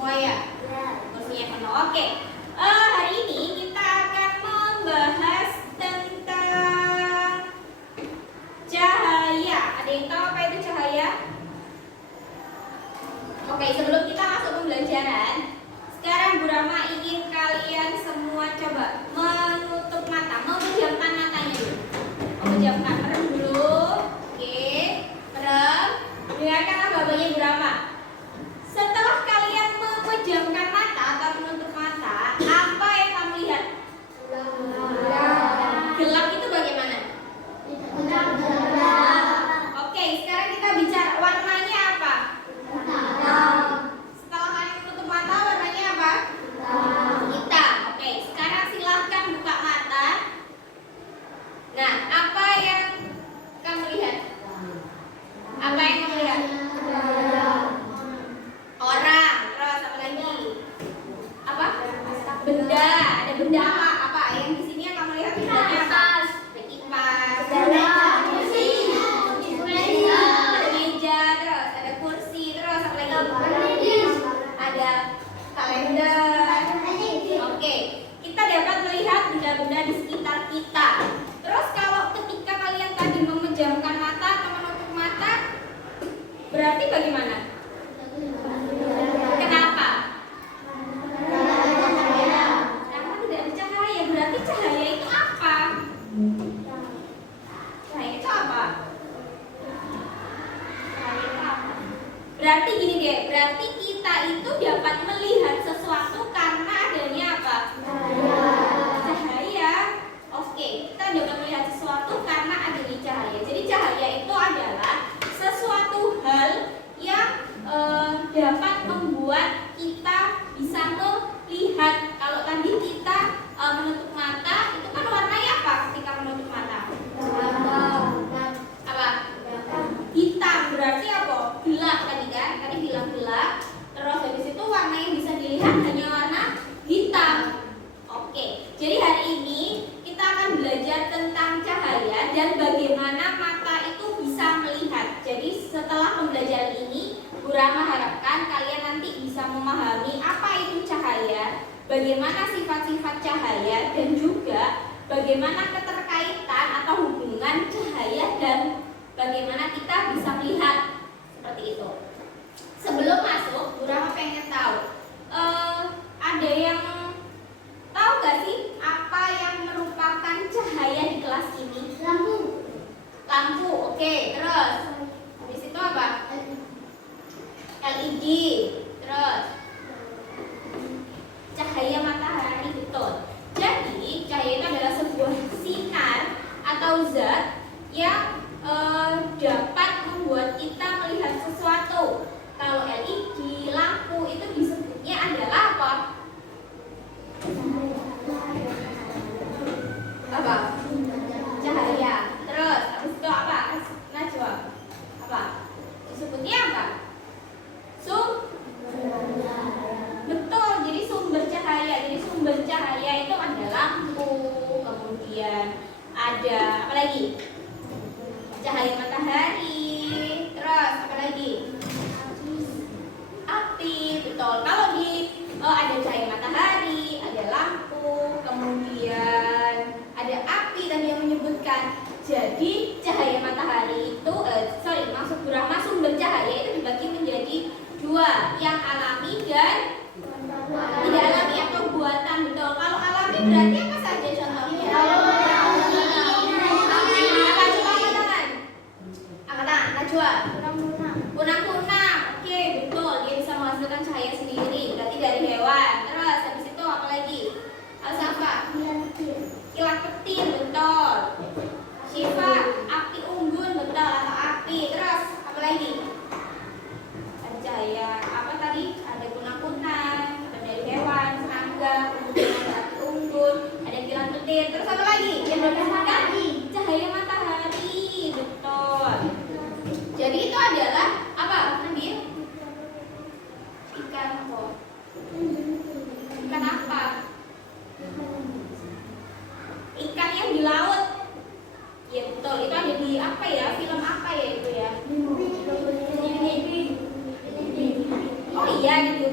semua ya? Kursinya penuh. Oke. Hari ini kita akan membahas tentang cahaya. Ada yang tahu apa itu cahaya? Oke, sebelum kita masuk pembelajaran, sekarang Bu Rama ingin kalian semua coba menutup mata, memejamkan matanya dulu. Memejamkan, merem dulu. Oke, merem. Dengarkanlah babanya Bu Rama. Setelah kalian memejamkan mata atau menutup mata, apa yang kamu lihat? Gelap itu bagaimana? Oke, sekarang kita bicara warnanya apa? Setelah kalian menutup mata, warnanya apa? Hitam. Oke, sekarang silahkan buka mata. Nah, apa yang kamu lihat? Apa yang kamu lihat? Orang. Terus apa lagi? Apa? Benda. Ada benda apa? Apa? Yang di sini yang kamu lihat bendanya apa? Ada kipas. Ada meja. Terus ada kursi. Terus apa lagi? Ada kalender. Oke, kita dapat melihat benda-benda di sekitar kita. Terus kalau ketika kalian tadi memejamkan mata atau menutup mata, berarti bagaimana? Kenapa? Karena tidak ada cahaya. Berarti cahaya itu apa? Cahaya itu apa? Cahaya itu apa? Berarti gini deh, berarti kita itu dapat melihat sesuatu karena adanya apa? Cahaya. Oke, kita dapat melihat sesuatu karena adanya cahaya. Jadi cahaya itu adalah sesuatu hal yang dapat membuat kita bisa melihat. Kalau tadi kita menutup mata, itu kan warnanya apa ketika menutup mata? Apa? Hitam. Berarti apa? Gelap tadi kan? Tadi bilang gelap. Terus habis itu warna yang bisa dilihat hanya warna hitam. Oke, jadi hari ini kita akan belajar tentang cahaya dan bagaimana mata itu bisa melihat. Jadi setelah pembelajaran ini, Bu Rama harapkan kalian nanti bisa memahami apa itu cahaya, bagaimana sifat-sifat cahaya, dan juga bagaimana keterkaitan atau hubungan cahaya dan bagaimana kita bisa melihat. Seperti itu. Sebelum masuk, Bu Rama pengen tahu, ada yang tahu gak sih apa yang merupakan cahaya di kelas ini? Lampu, oke. Terus habis itu apa? LED. Terus cahaya matahari, betul. Jadi cahaya itu adalah sebuah sinar atau zat yang dapat membuat kita melihat sesuatu. Kalau LED, lampu itu disebutnya adalah apa? Apa? Cahaya. Terus habis itu apa? Najwa. Apa? Disebutnya apa? Betul. Jadi sumber cahaya. Jadi sumber cahaya itu ada lampu, kemudian ada apa lagi? Cahaya matahari. Terus apa lagi? Api. Betul. Kalau di ada cahaya matahari, ada lampu, kemudian ada api tadi yang menyebutkan. Jadi cahaya matahari itu, maksud Bu Rama, sumber cahaya itu dibagi menjadi dua, yang alami dan tidak alami atau buatan. Betul. Kalau alami berarti apa saja contohnya? Apa? Coba angkat tangan. Angkat tangan. Najwa. Kunang-kunang. Oke, betul. Dia bisa menghasilkan cahaya sendiri. Berarti dari hewan. Terus habis itu apa lagi? Apa? Kilat petir. Betul. Syifa, api unggun. Betul. Atau api. Terus apa lagi? Ada cahaya apa tadi? Ada kunang-kunang. Ada dari hewan, serangga. Kemudian ada api unggun. Ada kilat petir. Terus apa lagi? Yang berdasarkan cahaya matahari. Betul. Jadi itu adalah apa? Nabil? Ikan apa? Ikan apa? Ikan yang di laut. Ya betul. Itu ada di apa ya? Film apa ya itu ya? Oh iya gitu.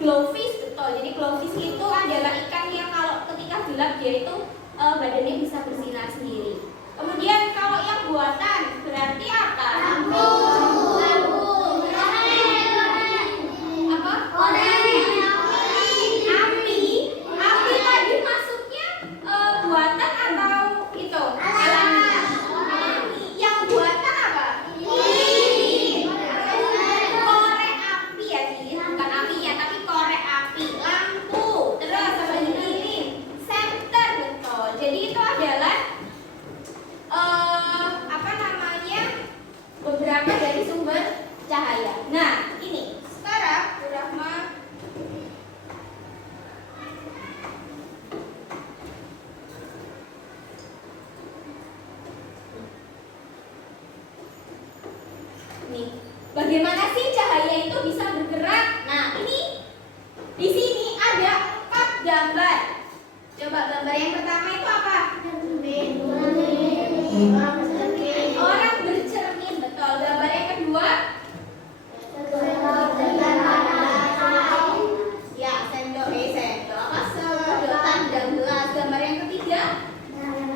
glowfish, betul. Jadi glowfish itu adalah ikan yang kalau ketika gelap dia itu badannya bisa bersinar sendiri. Kemudian kalau yang buatan berarti apa? Lampu. Apa? Api tadi masuknya buatan atau itu? Alami. Yang buatan apa? Korek api ya sih, bukan apinya tapi korek api. Lampu. Terus apa ini? Senter, betul. Jadi itu adalah apa namanya, beberapa dari sumber cahaya. Nah ini sekarang Rahma nih, bagaimana sih cahaya itu bisa bergerak? Nah ini di sini ada 4 gambar. Coba gambar yang pertama itu apa? Orang bercermin, betul. Gambar yang kedua? Ya, sendok. Apa? Sedotan dan gelas. Gambar yang ketiga?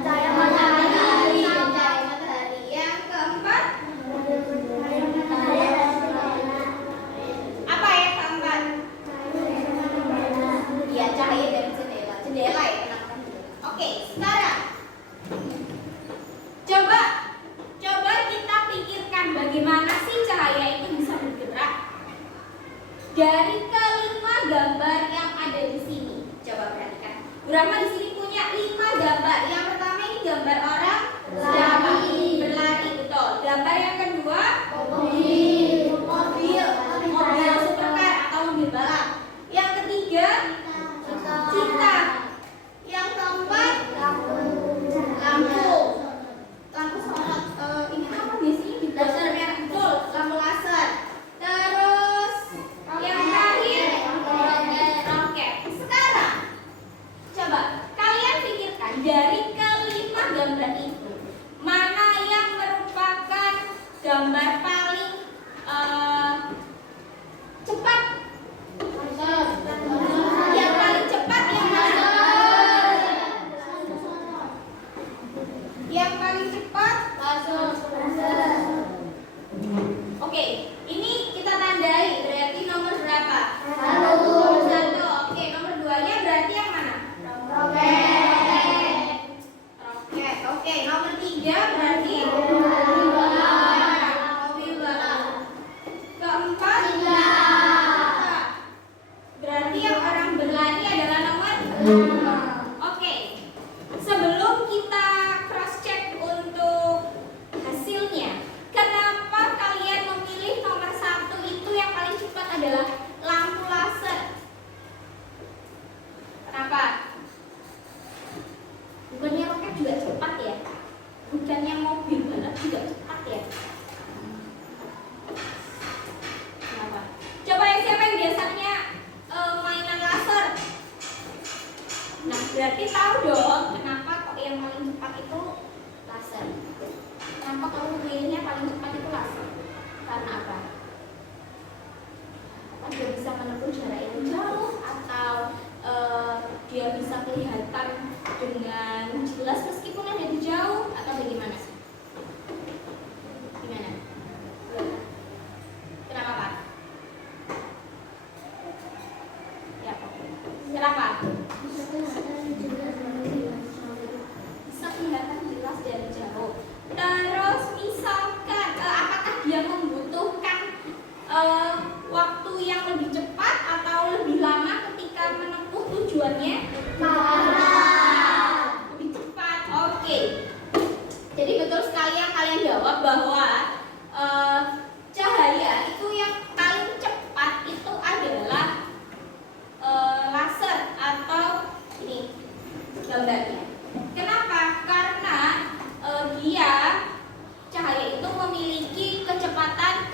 Cahaya matahari. Yang keempat? Apa yang keempat? Ya, cahaya dari jendela. Jendela ya, kenapa? Oke, sekarang Coba kita pikirkan bagaimana sih cahaya itu bisa bergerak. Dari kelima gambar yang ada di sini, coba perhatikan. Rahma di sini punya 5 gambar. Yang pertama ini gambar orang berlari, betul. Gambar yang kedua mobil supercar atau mobil balap. Yang ketiga cinta. Yang keempat lampu sorot. Ini apa biasanya di laser merah, betul, lampu laser. Terus yang terakhir roket. Sekarang coba kalian pikirkan dari kelima gambar itu mana yang merupakan gambar paling cepat? Yang paling cepat yang mana? Yang paling cepat Oke, ini kita tandai berarti nomor berapa? 1. Oke, nomor 2-nya berarti yang mana? Roket. Oke, nomor 3 berarti mobil balap. Keempat berarti yang orang berlari adalah nomor 5. Oke, sebelum kita cross check untuk hasilnya, kenapa kalian memilih nomor 1 itu yang paling cepat adalah lampu laser? Kenapa? Bukannya roket juga cepat ya? Bukannya mobil balap juga cepat ya? Kenapa? Coba ya, siapa yang biasanya mainan laser? Nah, berarti tahu dong kenapa kok yang paling cepat itu laser. Kenapa kamu pilihnya paling cepat itu laser? Karena apa? Apa dia bisa menempuh jarak yang jauh atau dia bisa kelihatan dengan jelas meskipun ada di jauh atau bagaimana sih? Gimana? Kenapa Pak? Ya, kenapa? Bisa kelihatan jelas dari jauh. Terus misalkan apakah dia membutuhkan waktu yang lebih cepat atau lebih lama ketika menempuh tujuannya? Lebih cepat. Oke. Jadi betul sekali yang kalian jawab bahwa cahaya itu yang paling cepat itu adalah laser atau ini gambarnya. Kenapa? Karena dia cahaya itu memiliki kecepatan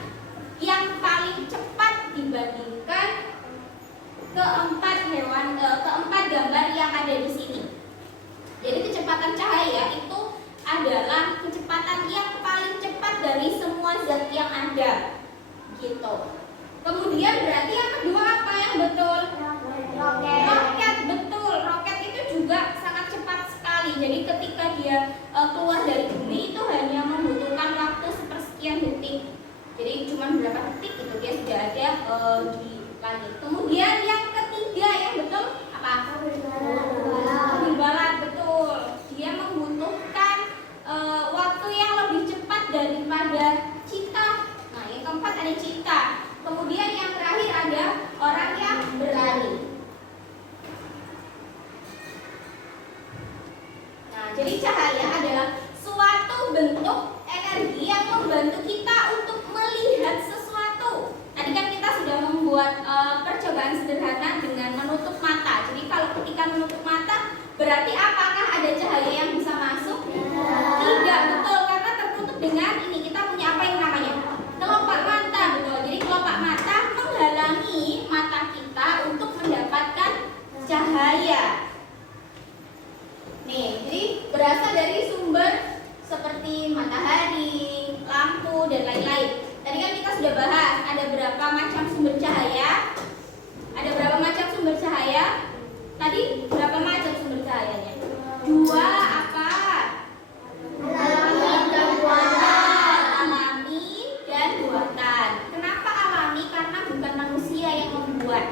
yang paling cepat dibandingkan keempat gambar yang ada di sini. Jadi kecepatan cahaya itu adalah kecepatan yang paling cepat dari semua zat yang ada, gitu. Kemudian berarti yang kedua apa yang betul? Jadi ketika dia keluar dari bumi itu hanya membutuhkan waktu sepersekian detik. Jadi cuma berapa detik itu dia sudah ada di langit. Kemudian yang ketiga yang betul apa? Lebih balat, betul. Dia membutuhkan waktu yang lebih cepat daripada cita. Nah, yang keempat ada cita. Kemudian yang terakhir ada orang yang berlari. Nah, jadi cahaya adalah suatu bentuk energi yang membantu kita untuk melihat sesuatu. Tadi kan kita sudah membuat percobaan sederhana dengan menutup mata. Jadi kalau ketika menutup mata, berarti apakah ada cahaya yang bisa masuk? Tidak, betul, karena tertutup dengan ini. Kita punya apa yang namanya? Kelopak mata, betul. Jadi kelopak mata menghalangi mata kita untuk mendapatkan cahaya. Nih, jadi berasal dari sumber seperti matahari, lampu, dan lain-lain. Tadi kan kita sudah bahas ada berapa macam sumber cahaya. Ada berapa macam sumber cahaya? Tadi berapa macam sumber cahayanya? Dua apa? Alami dan buatan. Kenapa alami? Karena bukan manusia yang membuat.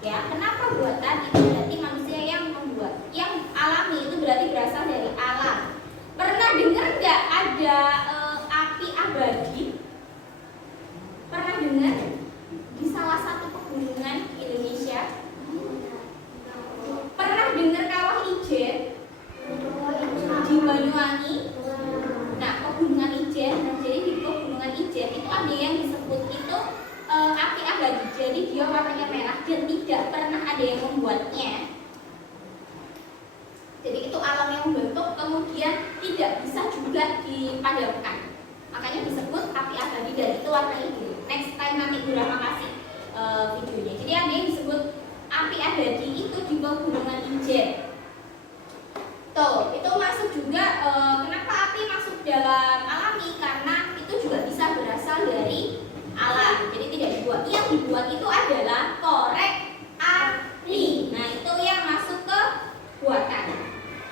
Ya, kenapa buatan? Itu berarti manusia yang membuat. Yang alami itu berarti berasal dari alam. Pernah dengar nggak ada api abadi? Pernah dengar di salah satu pegunungan Indonesia? Pernah dengar kawah ijen di Banyuwangi? Nah, pegunungan ijen. Nah, jadi di pegunungan ijen itu ada yang disebut itu api abadi. Jadi dia warnanya merah dan tidak pernah ada yang membuatnya. Jadi itu alam yang membentuk, kemudian tidak bisa juga dipadamkan. Makanya disebut api abadi dan itu warnanya biru. Next time nanti Gurama kasih videonya. Jadi ada yang disebut api abadi itu di pegunungan Ijen. Tuh, itu masuk juga. Kenapa api masuk dalam alami? Karena itu juga bisa berasal dari alam. Jadi tidak dibuat. Yang dibuat itu adalah korek api. Nah, itu yang masuk ke buatan.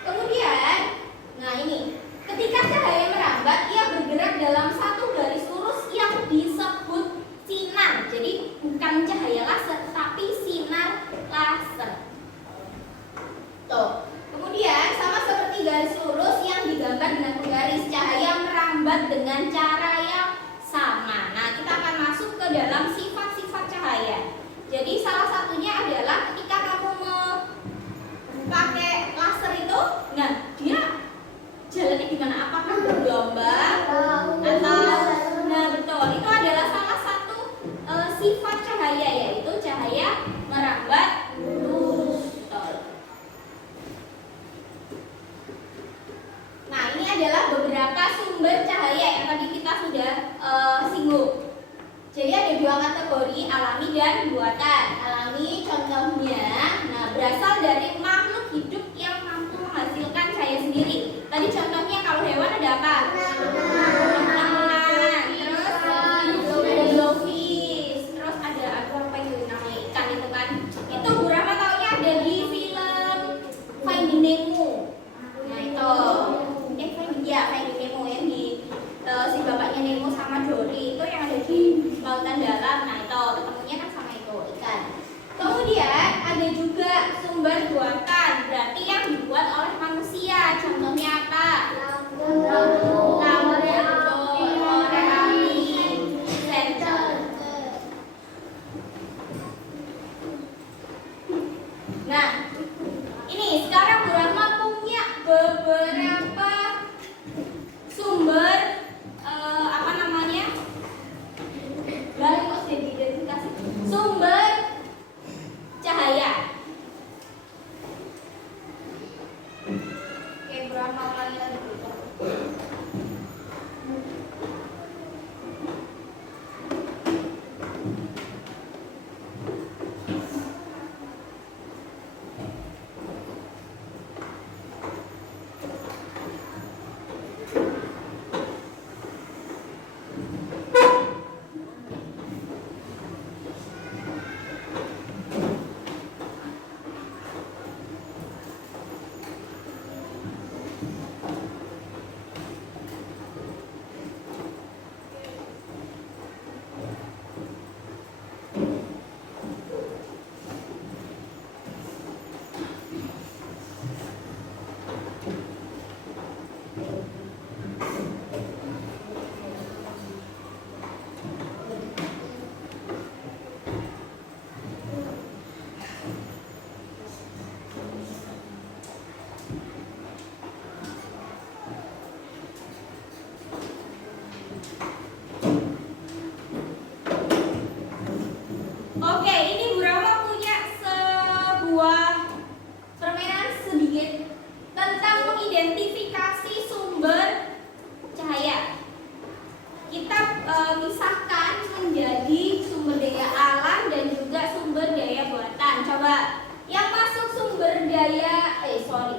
Kemudian, nah ini, ketika cahaya merambat, ia bergerak dalam satu garis lurus yang disebut sinar. Jadi bukan cahaya laser, tapi sinar laser. Tuh. Kemudian sama seperti garis lurus yang digambar dengan penggaris, cahaya merambat dengan cara yang sama. Nah, kita akan masuk ke dalam sifat-sifat cahaya. Jadi salah satunya adalah ketika kamu pakai laser itu, nah dia jalannya gimana? Apakah bergelombang atau nah betul, itu adalah salah satu sifat cahaya, yaitu cahaya merambat lurus. Nah, ini adalah beberapa sumber cahaya yang tadi kita sudah singgung. Jadi ada dua kategori, alami dan buatan. Alami contohnya, nah berasal dari makhluk hidup yang mampu menghasilkan cahaya sendiri. Tadi contohnya kalau hewan ada apa? Terus ada blowfish, terus ada apa itu namanya ikan itu kan? Itu Gurama taunya ada di film Finding Nemo. Nah itu, Finding Nemo yang di si bapaknya Nemo sama Dory itu yang ada di lautan dalam. Nah itu ketemunya kan sama itu ikan. Kemudian ada juga sumber buatan, berarti yang dibuat oleh manusia. Contohnya apa? Lampu, korek api, senter. Nah, ini sekarang Gurama punya beberapa sumber apa namanya? Lalu harus diidentifikasi. Sumber cahaya. Oke, Gurama ulangi lagi dulu.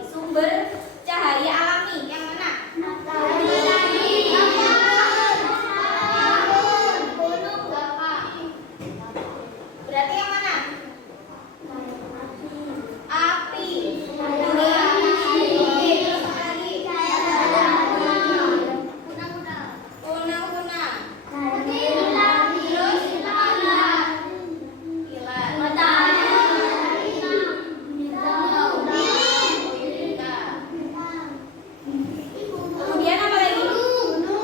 sumber cahaya alami yang mana? Berarti yang mana? Api. Terus apa lagi? Kunang-kunang. Terus kilat. Kemudian apa lagi?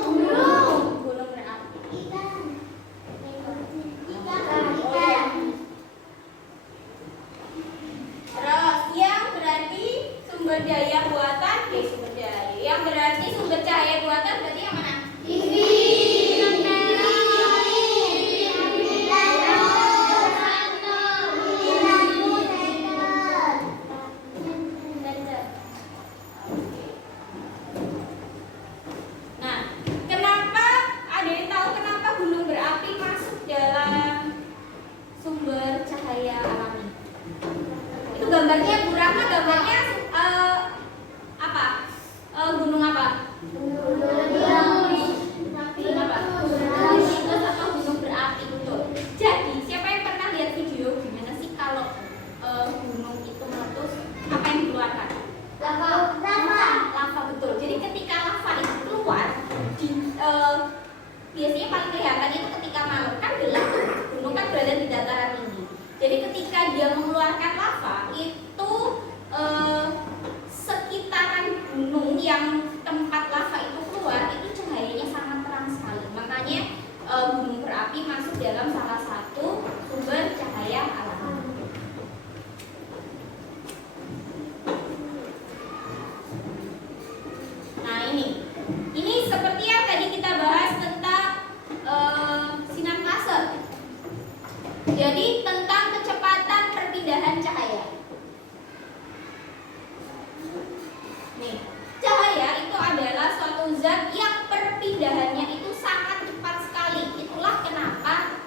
Gunung berapi. Terus yang berarti sumber daya buatan, sumber daya. Yang berarti sumber cahaya buatan berarti yang mana? Nah, kenapa ada yang tahu kenapa gunung berapi masuk dalam sumber cahaya alami? Itu gambarnya Bu Rahma, gambarnya apa? Gunung apa? Gunung apa? Terus atau gunung berapi, betul. Jadi siapa yang pernah lihat video gimana sih kalau gunung itu meletus, apa yang dikeluarkan? Lava, betul. Jadi ketika lava itu keluar, biasanya paling kelihatan itu ketika malam, kan gelap tuh. Gunung kan berada di dataran tinggi. Jadi ketika dia mengeluarkan lava itu sekitaran gunung yang tempat lava itu keluar itu cahayanya sangat terang sekali. Makanya gunung berapi masuk dalam salah satu sumber cahaya alami. Nah ini seperti yang tadi kita bahas tentang sinar laser. Jadi tentang kecepatan perpindahan cahaya. Nih, cahaya itu adalah suatu zat yang perpindahannya itu sangat cepat sekali. Itulah kenapa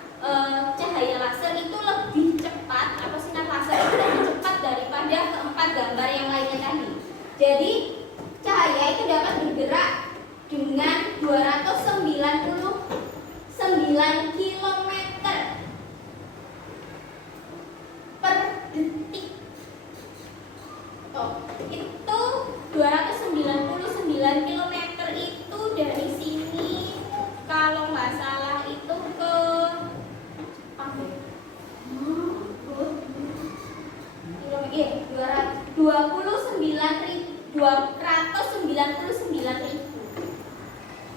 cahaya laser itu lebih cepat, atau sinar laser itu lebih cepat daripada keempat gambar yang lainnya tadi. Jadi cahaya itu dapat bergerak dengan 299 km per detik. Itu 299 km itu dari sini kalau nggak salah itu ke Jepang deh. 299.000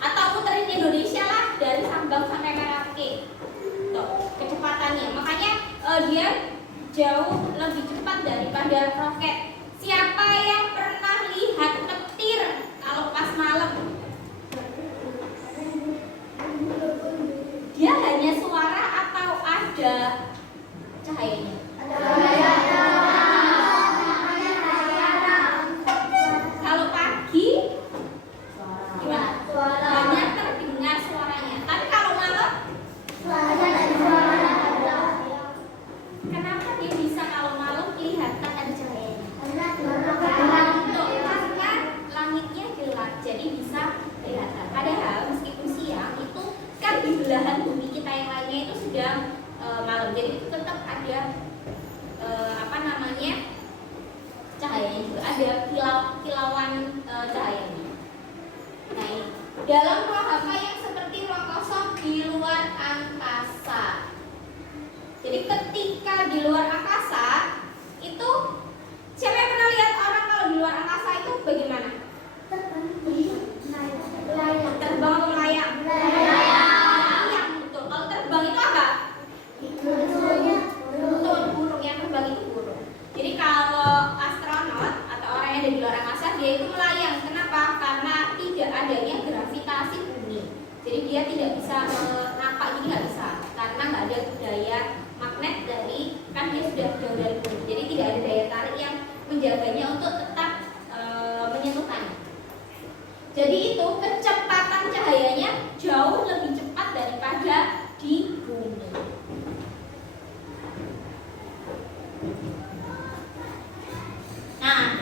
atau muterin Indonesia lah dari Sabang sampai Merauke. Tuh, kecepatannya. Makanya dia jauh lebih cepat daripada roket. Siapa yang pernah lihat petir kalau pas malam? Dia hanya suara atau ada cahayanya? Kalau pagi gimana? Hanya terdengar suaranya. Tapi kalau malam? Kenapa dia bisa kalau malam kelihatan ada cahayanya? Karena langitnya gelap, jadi bisa kelihatan. Padahal meskipun siang itu kan di belahan bumi kita yang lainnya itu sudah malam, jadi itu tetap ada cahayanya juga, ada kilauan cahayanya. Nah ini dalam ruang hampa yang seperti ruang kosong di luar angkasa. Jadi ketika di luar angkasa itu, siapa yang pernah lihat orang kalau di luar angkasa itu bagaimana? Terbang atau melayang? Melayang, betul. Kalau terbang itu apa? Betul, burung. Yang terbang itu burung. Jadi kalau astronot atau orang yang ada di luar angkasa, dia itu melayang. Kenapa? Karena tidak adanya gravitasi bumi. Jadi dia tidak bisa napak, jadi nggak bisa. Karena nggak ada daya magnet dari, kan dia sudah jauh dari bumi. Jadi tidak ada daya tarik yang menjaganya untuk tetap menyentuhkannya. Jadi itu kecepatan cahayanya jauh lebih cepat daripada di bumi. Nah,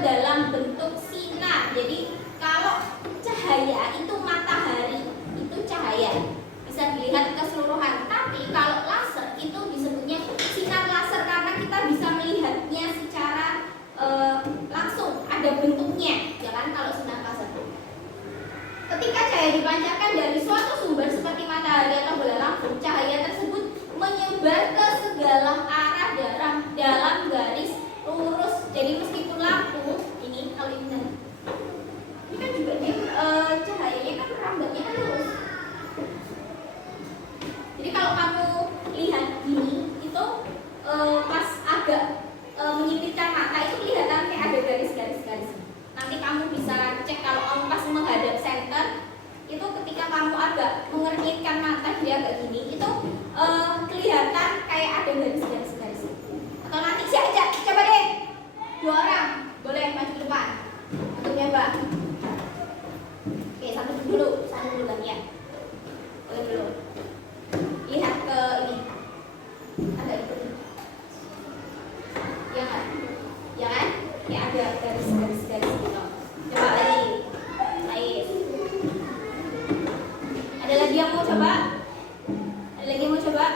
dalam bentuk sinar. Jadi kalau cahaya itu matahari, itu cahaya bisa dilihat keseluruhan. Tapi kalau laser itu disebutnya sinar laser karena kita bisa melihatnya secara langsung, ada bentuknya, ya kan? Kalau sinar laser, ketika cahaya dipancarkan dari suatu sumber seperti matahari atau bola lampu, cahaya tersebut menyebar ke segala arah dalam garis lurus. Jadi meskipun lampu ini, kalau ini kan juga dia cahayanya kan merambatnya kan lurus. Jadi kalau kamu lihat gini itu pas agak menyipitkan mata itu kelihatan kayak ada garis-garis. Nanti kamu bisa cek kalau kamu pas menghadap center itu ketika kamu agak mengernyitkan mata dia agak gini itu kelihatan kayak ada garis-garis. Atau nanti saya ajak, coba deh 2 orang boleh maju ke depan untuk nyoba. Oke, satu dulu kan ya. Boleh dulu. Lihat ke ini. Agak itu. Ya kan? Ya kan? Kayak ada garis gitu. Coba lagi. Lain. Ada lagi yang mau coba? Ada lagi yang mau coba?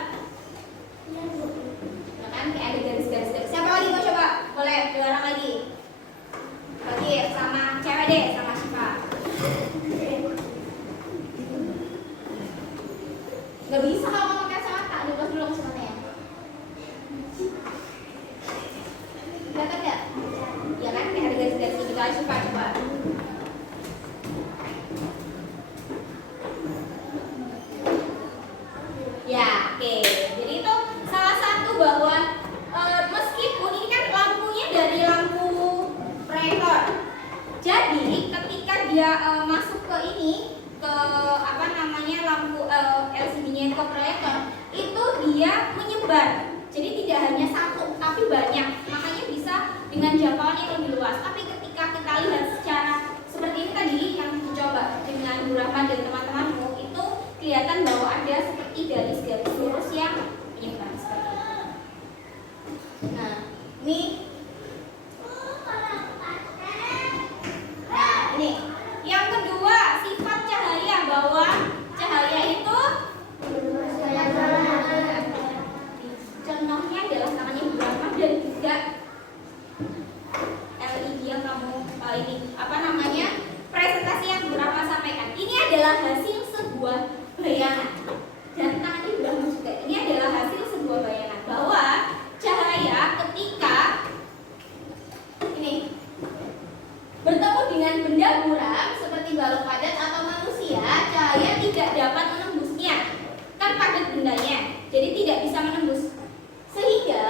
Ya kan? Kayak ada garis. Siapa lagi mau coba? Boleh, 2 orang lagi. Oke, sama cewek deh, sama Syifa. Gak bisa kalau mau pakai kacamata, dilepas dulu kacamatanya. Kelihatan gak? Ya kan, kayak ada garis-garis gitu aja. Coba. Ya, oke. Jadi itu salah satu bahwa meskipun ini kan lampunya dari lampu proyektor. Jadi ketika dia masuk ke ini, ke apa namanya lampu LCD-nya ke proyektor, itu dia menyebar. Jadi tidak hanya satu, tapi banyak. Makanya bisa dengan jangkauan yang lebih luas. Tapi ketika kita lihat secara seperti ini tadi yang dicoba dengan Bu Rahman dan teman-temanmu, itu kelihatan bahwa ada seperti garis-garis lurus yang menyebar seperti itu. Nah, ini yang kedua, sifat cahaya, bahwa cahaya itu contohnya adalah namanya Bu Rahman dan juga LED yang kamu ini apa namanya presentasi yang Bu Rahman sampaikan. Ini adalah hasil sebuah bayangan dan tangannya Bu Rahman juga. Ini adalah hasil sebuah bayangan bahwa cahaya ketika ini bertemu dengan benda buram seperti balok padat atau manusia, cahaya tidak dapat menembusnya. Kan padat bendanya, jadi tidak bisa menembus. Sehingga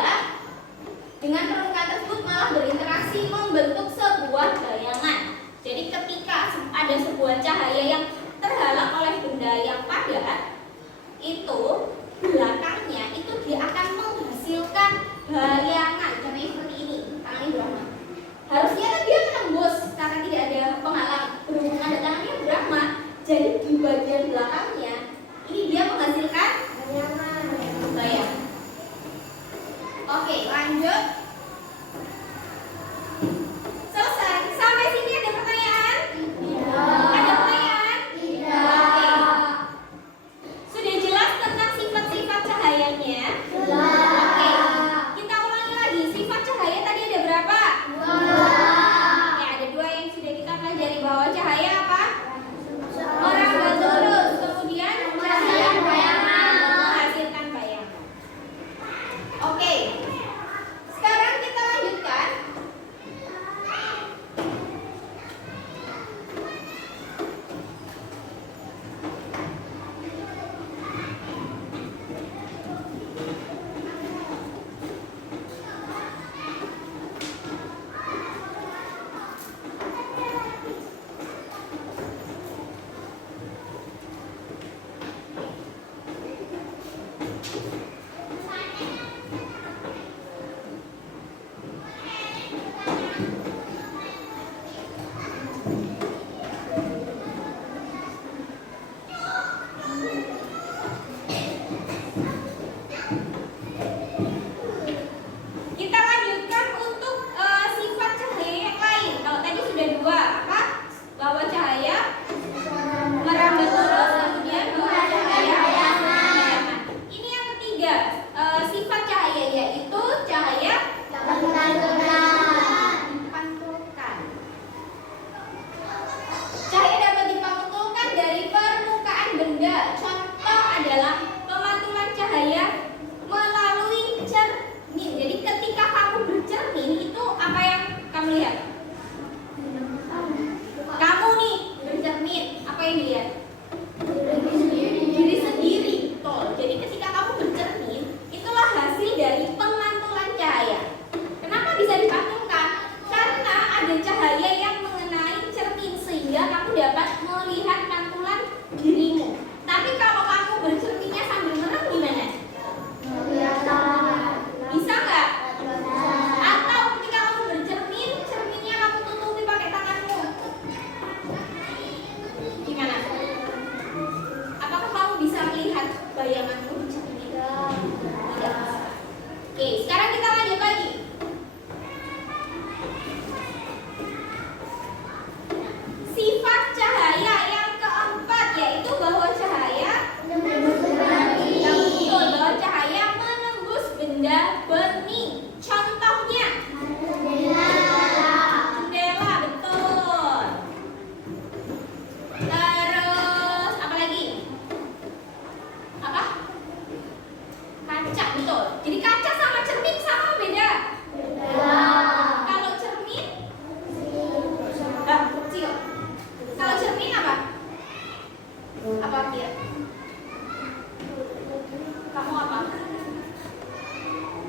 dengan permukaan tersebut malah berinteraksi membentuk sebuah bayangan. Jadi ketika ada sebuah cahaya yang terhalang oleh benda yang padat, itu belakangnya itu dia akan menghasilkan bayangan. Contohnya seperti ini, tangannya Brahma. Harusnya kan dia menembus karena tidak ada penghalang. Berhubung ada tangannya Brahma, jadi di bagian belakangnya ini dia menghasilkan bayangan. Oke, lanjut. Selesai. Sampai sini ada pertanyaan? Tidak. Ada pertanyaan? Tidak. Oke. Sudah jelas tentang sifat-sifat cahaya. ada cahaya yang mengenai cermin sehingga kamu dapat melihat pantulan dirimu. Tapi kalau kamu bercerminnya sambil merem gimana? Bisa nggak? Atau ketika kamu bercermin, cerminnya kamu tutupi pakai tanganmu. Gimana? Apakah kamu bisa melihat bayanganmu di cermin itu? Tidak. Oke, sekarang kita lanjut lagi. Sifat cahaya yang keempat yaitu bahwa cahaya bahwa cahaya menembus benda bening. Contohnya jendela, betul. Terus apa lagi? Apa? Kaca, betul. Jadi kaca sama cermin sama beda? Kalau cermin kecil. Kalau cermin apa? Apa dia? Kamu apa?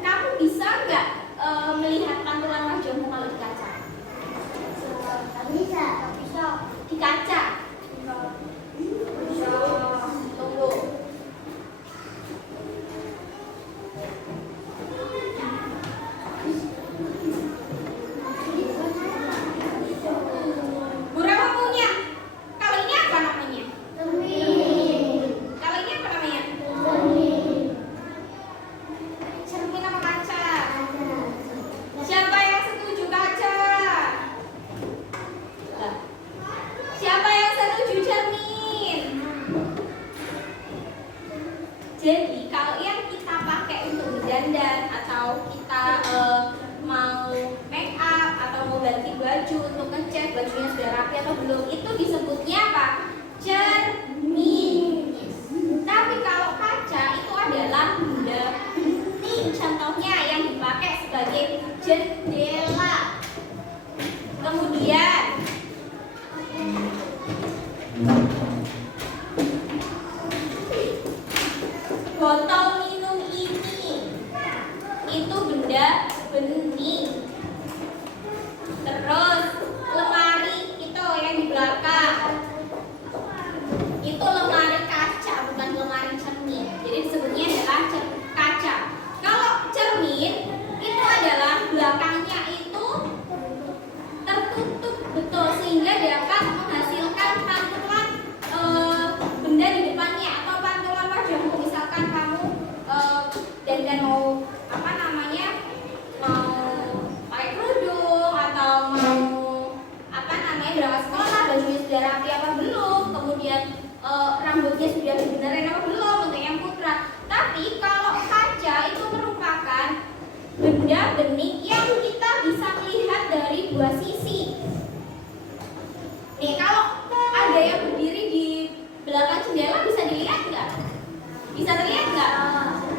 Kamu bisa nggak melihat pantulan wajahmu kalau di kaca? Bisa. Di kaca? Tunggu. Berapa punya? Kalau ini apa namanya? Kalau ini apa namanya? Cermin apa kaca? Siapa yang setuju kaca? Siapa yang setuju cermin? Jadi kalau yang kita pakai untuk berdandan atau kita mau make up atau mau ganti baju untuk ngecek bajunya sudah rapi atau belum, itu disebutnya apa? Cermin. Tapi kalau kaca itu adalah benda bening, contohnya yang dipakai sebagai jendela. Kemudian botol minum ini itu benda bening. Terus lemari itu yang di belakang itu lemari kaca, bukan lemari cermin. Jadi disebutnya adalah kaca. Kalau cermin itu adalah belakangnya itu tertutup betul sehingga dapat menghasilkan pantulan benda di depannya atau pantulan wajahmu. Misalkan kamu dan mau apa namanya, mau pakai kerudung atau mau apa namanya berangkat sekolah, bajunya sudah rapi apa belum, kemudian rambutnya sudah dibenerin apa belum untuk yang putra. Tapi kalau kaca itu merupakan benda bening yang kita bisa melihat dari dua sisi. Nih kalau ada yang berdiri di belakang jendela bisa dilihat nggak? Bisa terlihat nggak?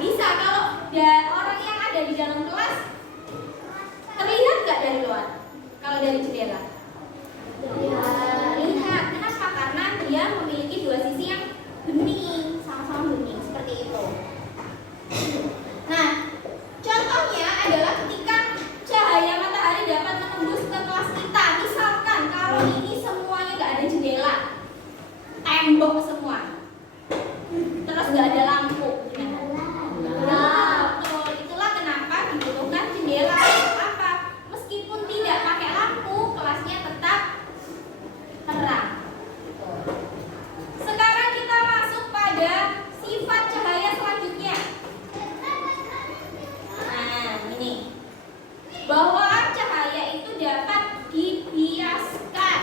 Bisa. Kalau orang yang ada di dalam kelas terlihat nggak dari luar? Kalau dari jendela? Lihat. Kenapa? Karena dia memiliki dua sisi yang bening, sama-sama bening seperti itu. Nah, contohnya adalah ketika cahaya matahari dapat menembus ke kelas kita. Misalkan kalau ini semuanya nggak ada jendela, tembok semua, terus nggak ada lampu, gimana? Betul. Itulah kenapa dibutuhkan jendela. Apa? Meskipun tidak pakai lampu, kelasnya tetap terang. Sekarang kita masuk pada sifat cahaya selanjutnya. Nah, ini bahwa cahaya itu dapat dibiaskan.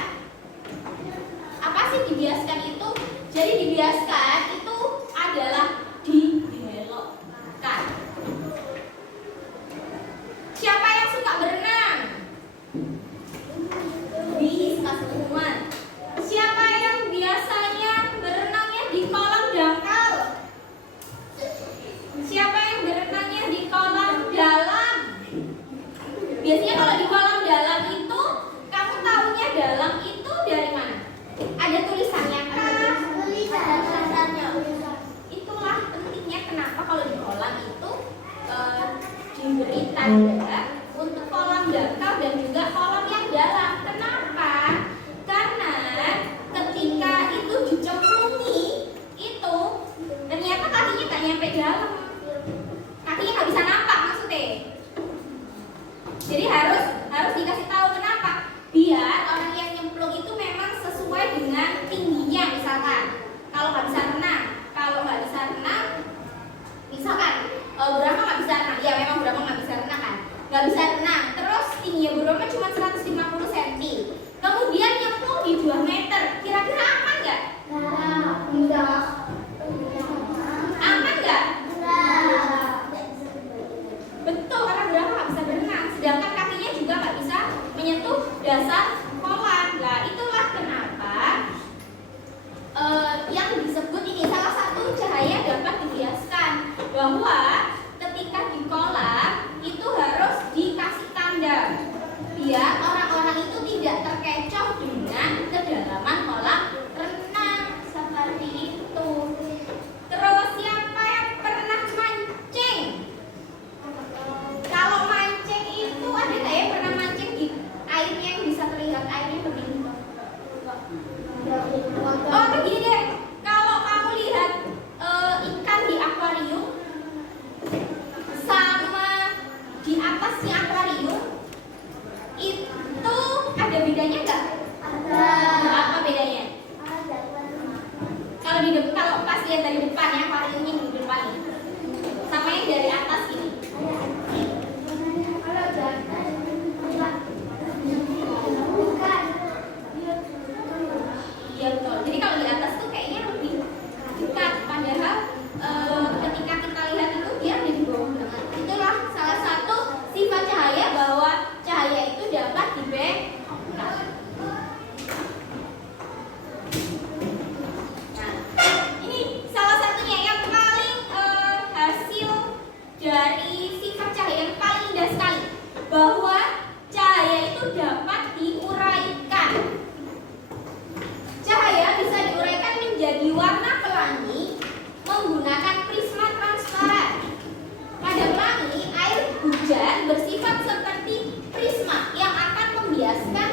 Apa sih dibiaskan itu? Jadi dibiaskan itu adalah dibelokkan. Siapa yang suka berenang? Bisa semua. Siapa yang biasanya berenangnya di kolam dangkal? Siapa yang berenangnya di kolam dalam? Biasanya kalau di kolam dalam itu, kamu tahunya dalam itu dari mana? Ada tulisannya kah? Tulisannya. nggak bisa renang. Terus tingginya Burma cuma 150 cm. Kemudian nyemplung di 2 meter. Kira-kira aman nggak? Enggak. Aman nggak? Betul, karena Burma nggak bisa berenang. Sedangkan kakinya juga nggak bisa menyentuh dasar kolam. Nah, itulah kenapa yang disebut ini salah satu cahaya dapat dibiaskan, bahwa ketika di kolam itu harus dikasih tanda biar orang-orang itu tidak terkecoh dengan kedalaman kolam renang seperti itu. Terus siapa yang pernah mancing? Kalau mancing itu ada nggak ya pernah mancing di airnya yang bisa terlihat airnya begini? Oh, begini deh. Kalau kamu lihat ikan di akuarium sama di atasnya akuarium itu ada bedanya nggak? Ada. Apa bedanya? Kalau kalau pas lihat dari depan ya, akuariumnya di depan ini, sama yang dari atas ini. Iya betul. Jadi kalau di atas tuh kayaknya lebih dekat, padahal ketika kita lihat itu dia ada di bawah banget. Itulah salah satu sifat cahaya, bahwa cahaya itu dapat dibengkak. Nah, ini salah satunya yang paling hasil dari sifat cahaya yang paling indah sekali, bahwa cahaya itu dapat diuraikan. Cahaya bisa diuraikan menjadi warna pelangi menggunakan prisma transparan. Pada pelangi, air hujan bersifat seperti prisma yang akan membiaskan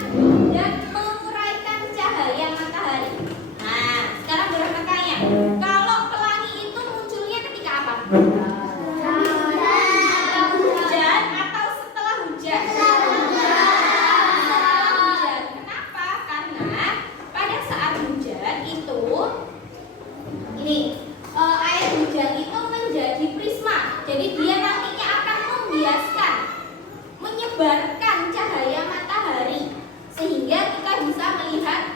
dan menguraikan cahaya matahari. Nah, sekarang bertanya, kalau pelangi itu munculnya ketika apa? Hujan atau setelah hujan? Air hujan itu menjadi prisma, jadi dia nantinya akan membiaskan, menyebarkan cahaya matahari sehingga kita bisa melihat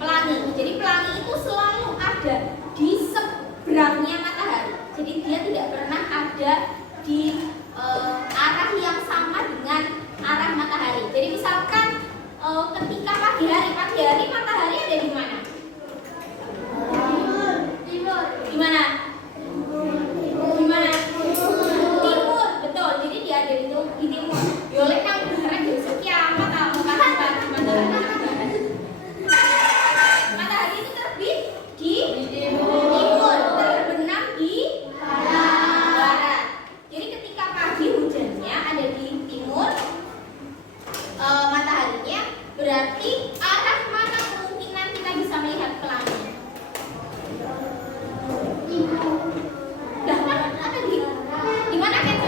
pelangi. Jadi pelangi itu selalu ada di seberangnya matahari, jadi dia tidak pernah ada di arah yang sama dengan arah matahari. Jadi misalkan ketika pagi hari matahari ada di mana? Di mana? Timur, betul. Jadi dia ada di timur. Yolek nang barat besok kiamat tahu kan matahari itu terbit di timur, terbenam di barat. Jadi ketika pagi hujannya ada di timur, mataharinya, berarti arah mana kemungkinan kita bisa melihat pelangi? Di mana kan?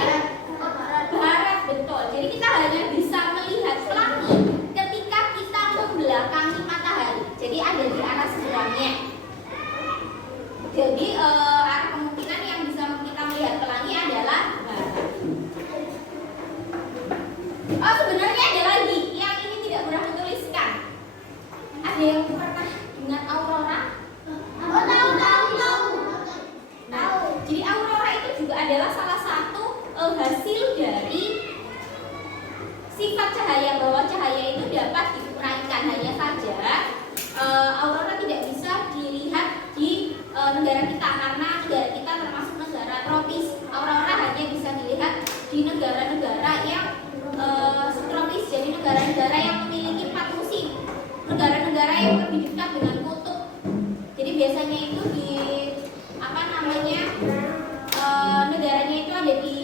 Barat, betul. Jadi kita hanya bisa melihat pelangi ketika kita membelakangi matahari. Jadi ada di arah seberangnya. Jadi arah kemungkinan yang bisa kita melihat pelangi adalah barat. Oh, sebenarnya ada lagi yang ini tidak pernah menuliskan. Ada yang pernah ingat aurora? Nah, jadi aurora itu juga adalah salah satu hasil dari sifat cahaya, bahwa cahaya itu dapat diuraikan. Hanya saja aurora tidak bisa dilihat di negara kita, karena negara kita termasuk negara tropis. Aurora hanya bisa dilihat di negara-negara yang subtropis, jadi negara-negara yang memiliki 4 musim, negara-negara yang lebih dekat dengan kutub. Jadi biasanya itu di negaranya itu ada di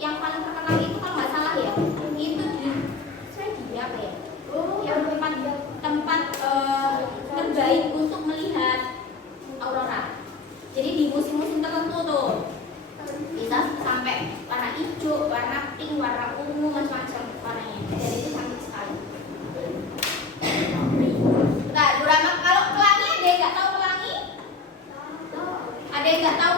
yang paling terkenal itu, kalau nggak salah ya, itu di Swedia apa ya, yang tempat terbaik untuk melihat aurora. Jadi di musim-musim tertentu tuh bisa sampai warna hijau, warna pink, warna ungu, macam-macam warnanya. Jadi itu cantik sekali. Nah, Burama, kalau pelangi ada yang nggak tahu pelangi? Ada yang nggak tahu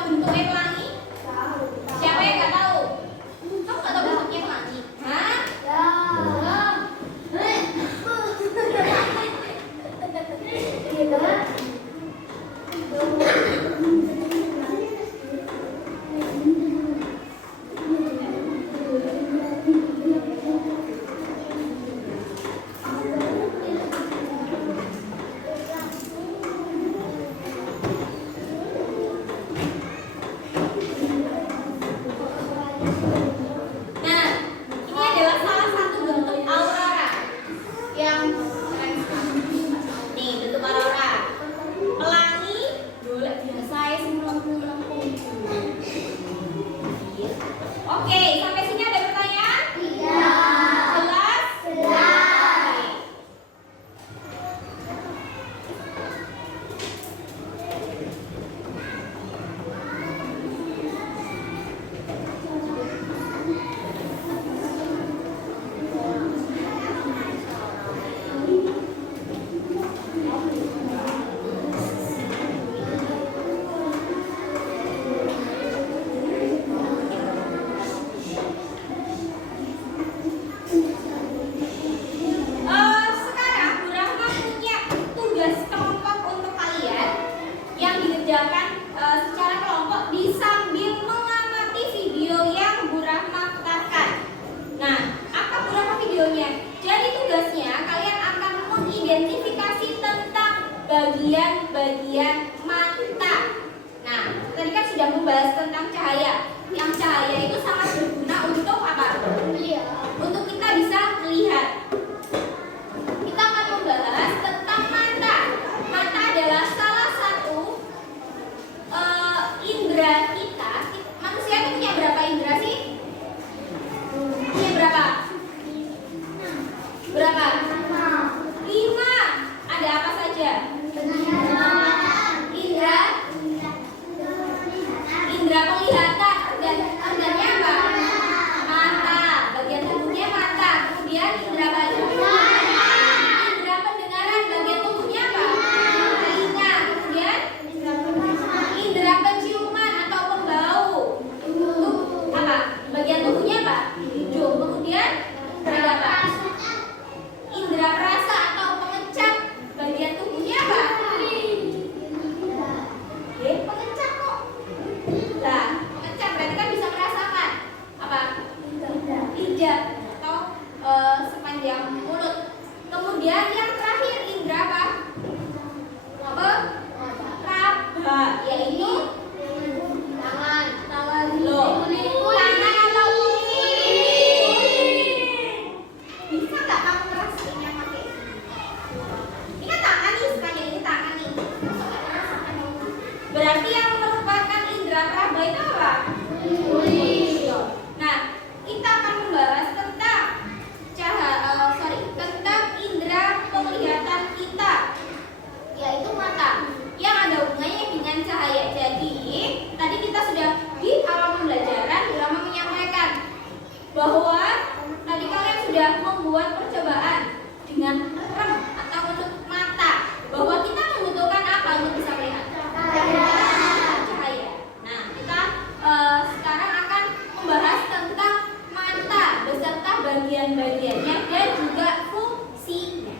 yang nih bentuk aurora. Pelangi boleh biasa ya melengkung-melengkung. Oke, sampai sini ada pertanyaan? Jelas? Oke. Sekarang Bu Rahma punya tugas kelompok untuk kalian yang dikerjakan secara kelompok disambil mengamati video yang Bu Rahma putarkan. Nah, apa Bu Rahma videonya? Jadi tugasnya kalian akan mengidentifikasi tentang bagian-bagian mata. Nah, tadi kan sudah membahas tentang cahaya. Yang cahaya itu sangat berguna untuk apa? Untuk kita bisa melihat. Kita akan membahas tentang mata. Mata adalah salah satu indera kita. Manusia itu punya berapa indera sih? Punya berapa? Berapa? 5. Ada apa saja? Indera penglihatan. Dan organnya apa? Mata. Bagian tubuhnya mata. Kemudian indera apa lagi? Indera pendengaran. Bagian tubuhnya apa? Telinga. Kemudian indera penciuman atau pembau. Apa? Bagian tubuhnya apa? Hidung. Kemudian ada apa? Indera perasa atau pengecap. Bagian tubuhnya apa? Pengecap kok. Lah, pengecap berarti kan bisa merasakan apa? Lidah atau sepanjang mulut. Kemudian yang terakhir indera apa? Raba, yaitu tangan. Loh, tangan atau kulit? Bisa nggak kamu ngerasain yang pakai? Ini kan tangan nih, sekali ini tangan nih. Berarti yang merupakan indera raba itu apa? Nah, kita akan membahas tentang tentang indera penglihatan kita, yaitu mata, yang ada hubungannya dengan cahaya. Jadi, tadi kita sudah di awal pembelajaran Burama menyampaikan bahwa tadi kalian sudah membuat percobaan dengan rem atau menutup mata, bahwa kita membutuhkan apa untuk bisa melihat? Cahaya. Nah, kita sekarang akan membahas tentang mata beserta bagian-bagiannya dan juga fungsinya.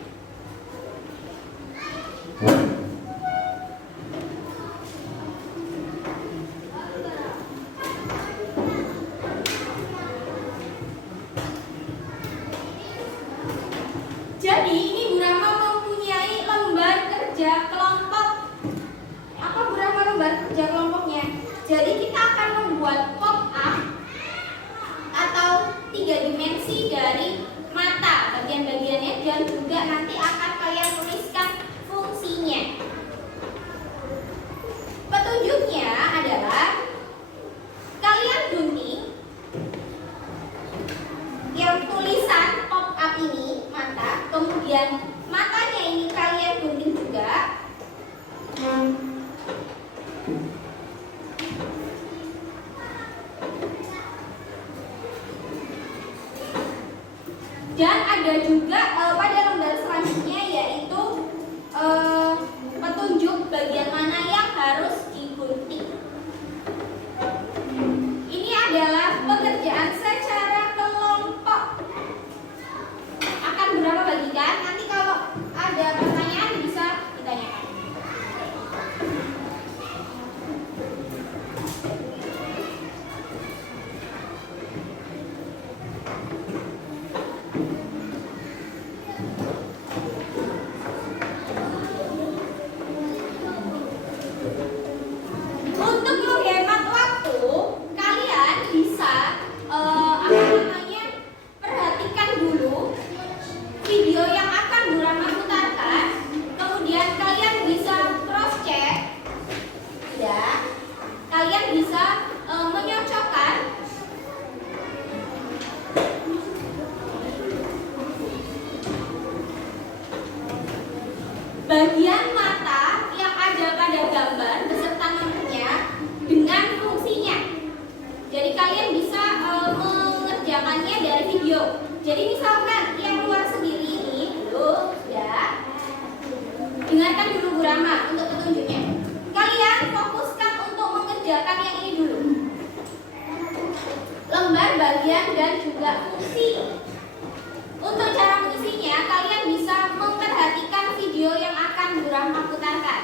Jadi ini Bu Rahma mempunyai lembar kerja kelompok. Apa Bu Rahma lembar kerja kelompoknya? Jadi kita akan membuat pop-up atau 3 dimensi dari mata, bagian-bagiannya, dan juga nanti akan kalian tuliskan fungsinya. Petunjuknya adalah kalian gunting yang tulisan pop-up ini mata, kemudian matanya ini kalian gunting juga. Dan ada juga pada lembar selanjutnya yaitu petunjuk bagian mana yang harus digunting. Ini adalah pekerjaan secara kelompok. Akan berapa bagikan? Nanti kalau bagian mata yang ada pada gambar beserta nomornya dengan fungsinya. Jadi kalian bisa mengerjakannya dari video. Jadi misalkan yang luar sendiri ini, ya, dengarkan dulu Bu Rama untuk petunjuknya. Kalian fokuskan untuk mengerjakan yang ini dulu. Lembar bagian dan juga fungsi. Untuk cara mengisinya, kalian bisa memperhatikan video yang akan Bu Rama putarkan.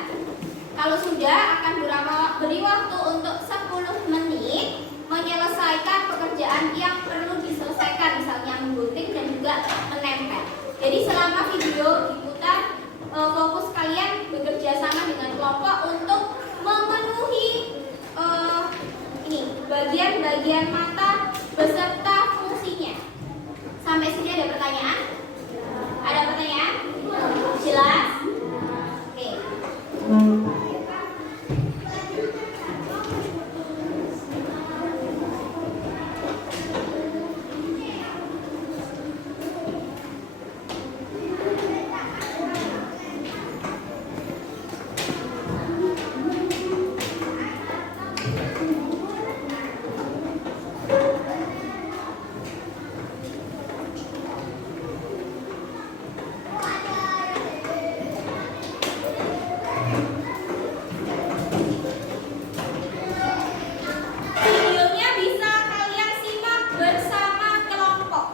Kalau sudah, akan Bu Rama beri waktu untuk 10 menit menyelesaikan pekerjaan yang perlu diselesaikan, misalnya menggunting dan juga menempel. Jadi selama video diputar, fokus kalian bekerja sama dengan kelompok untuk memenuhi ini bagian-bagian mata beserta fungsinya. Sampai sini ada pertanyaan? Ada pertanyaan? Jelas? Oke. Videonya bisa kalian simak bersama kelompok.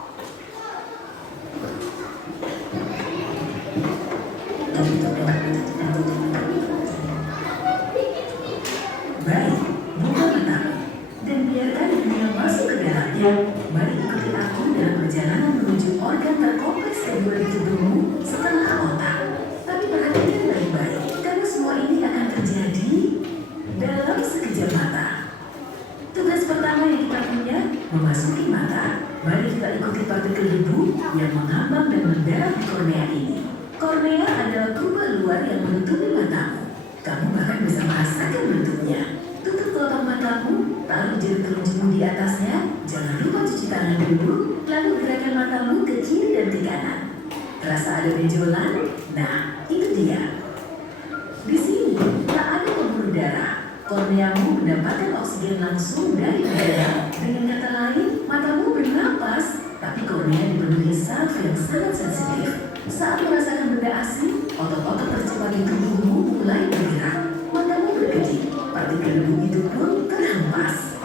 Baik, buka matamu dan biarkan dunia masuk ke dalamnya. Mari ikuti aku dalam perjalanan menuju organ terkompleks kedua di tubuhmu setelah otak. Tapi perhatikan baik-baik, karena semua ini akan terjadi dalam sekejap mata. Tugas pertama yang kita punya, memasuki mata. Mari kita ikuti partikel debu yang mengambang dan mendarat di kornea ini. Kornea adalah kubah luar yang menutupi matamu. Kamu bahkan bisa merasakan bentuknya. Tutup kelopak matamu, taruh jari telunjukmu di atasnya. Jangan lupa cuci tangan dulu, lalu gerakan matamu ke kiri dan ke kanan. Terasa ada benjolan? Nah, itu dia. Di sini tak ada pembuluh darah. Korneamu mendapatkan oksigen langsung dari udara. Dengan kata lain, matamu bernapas, tapi kornea dipenuhi saraf yang sangat sensitif. Saat merasakan benda asing, otot-otot tercepat di tubuhmu mulai bergerak. Matamu berkedip, partikel debu itu pun terhempas.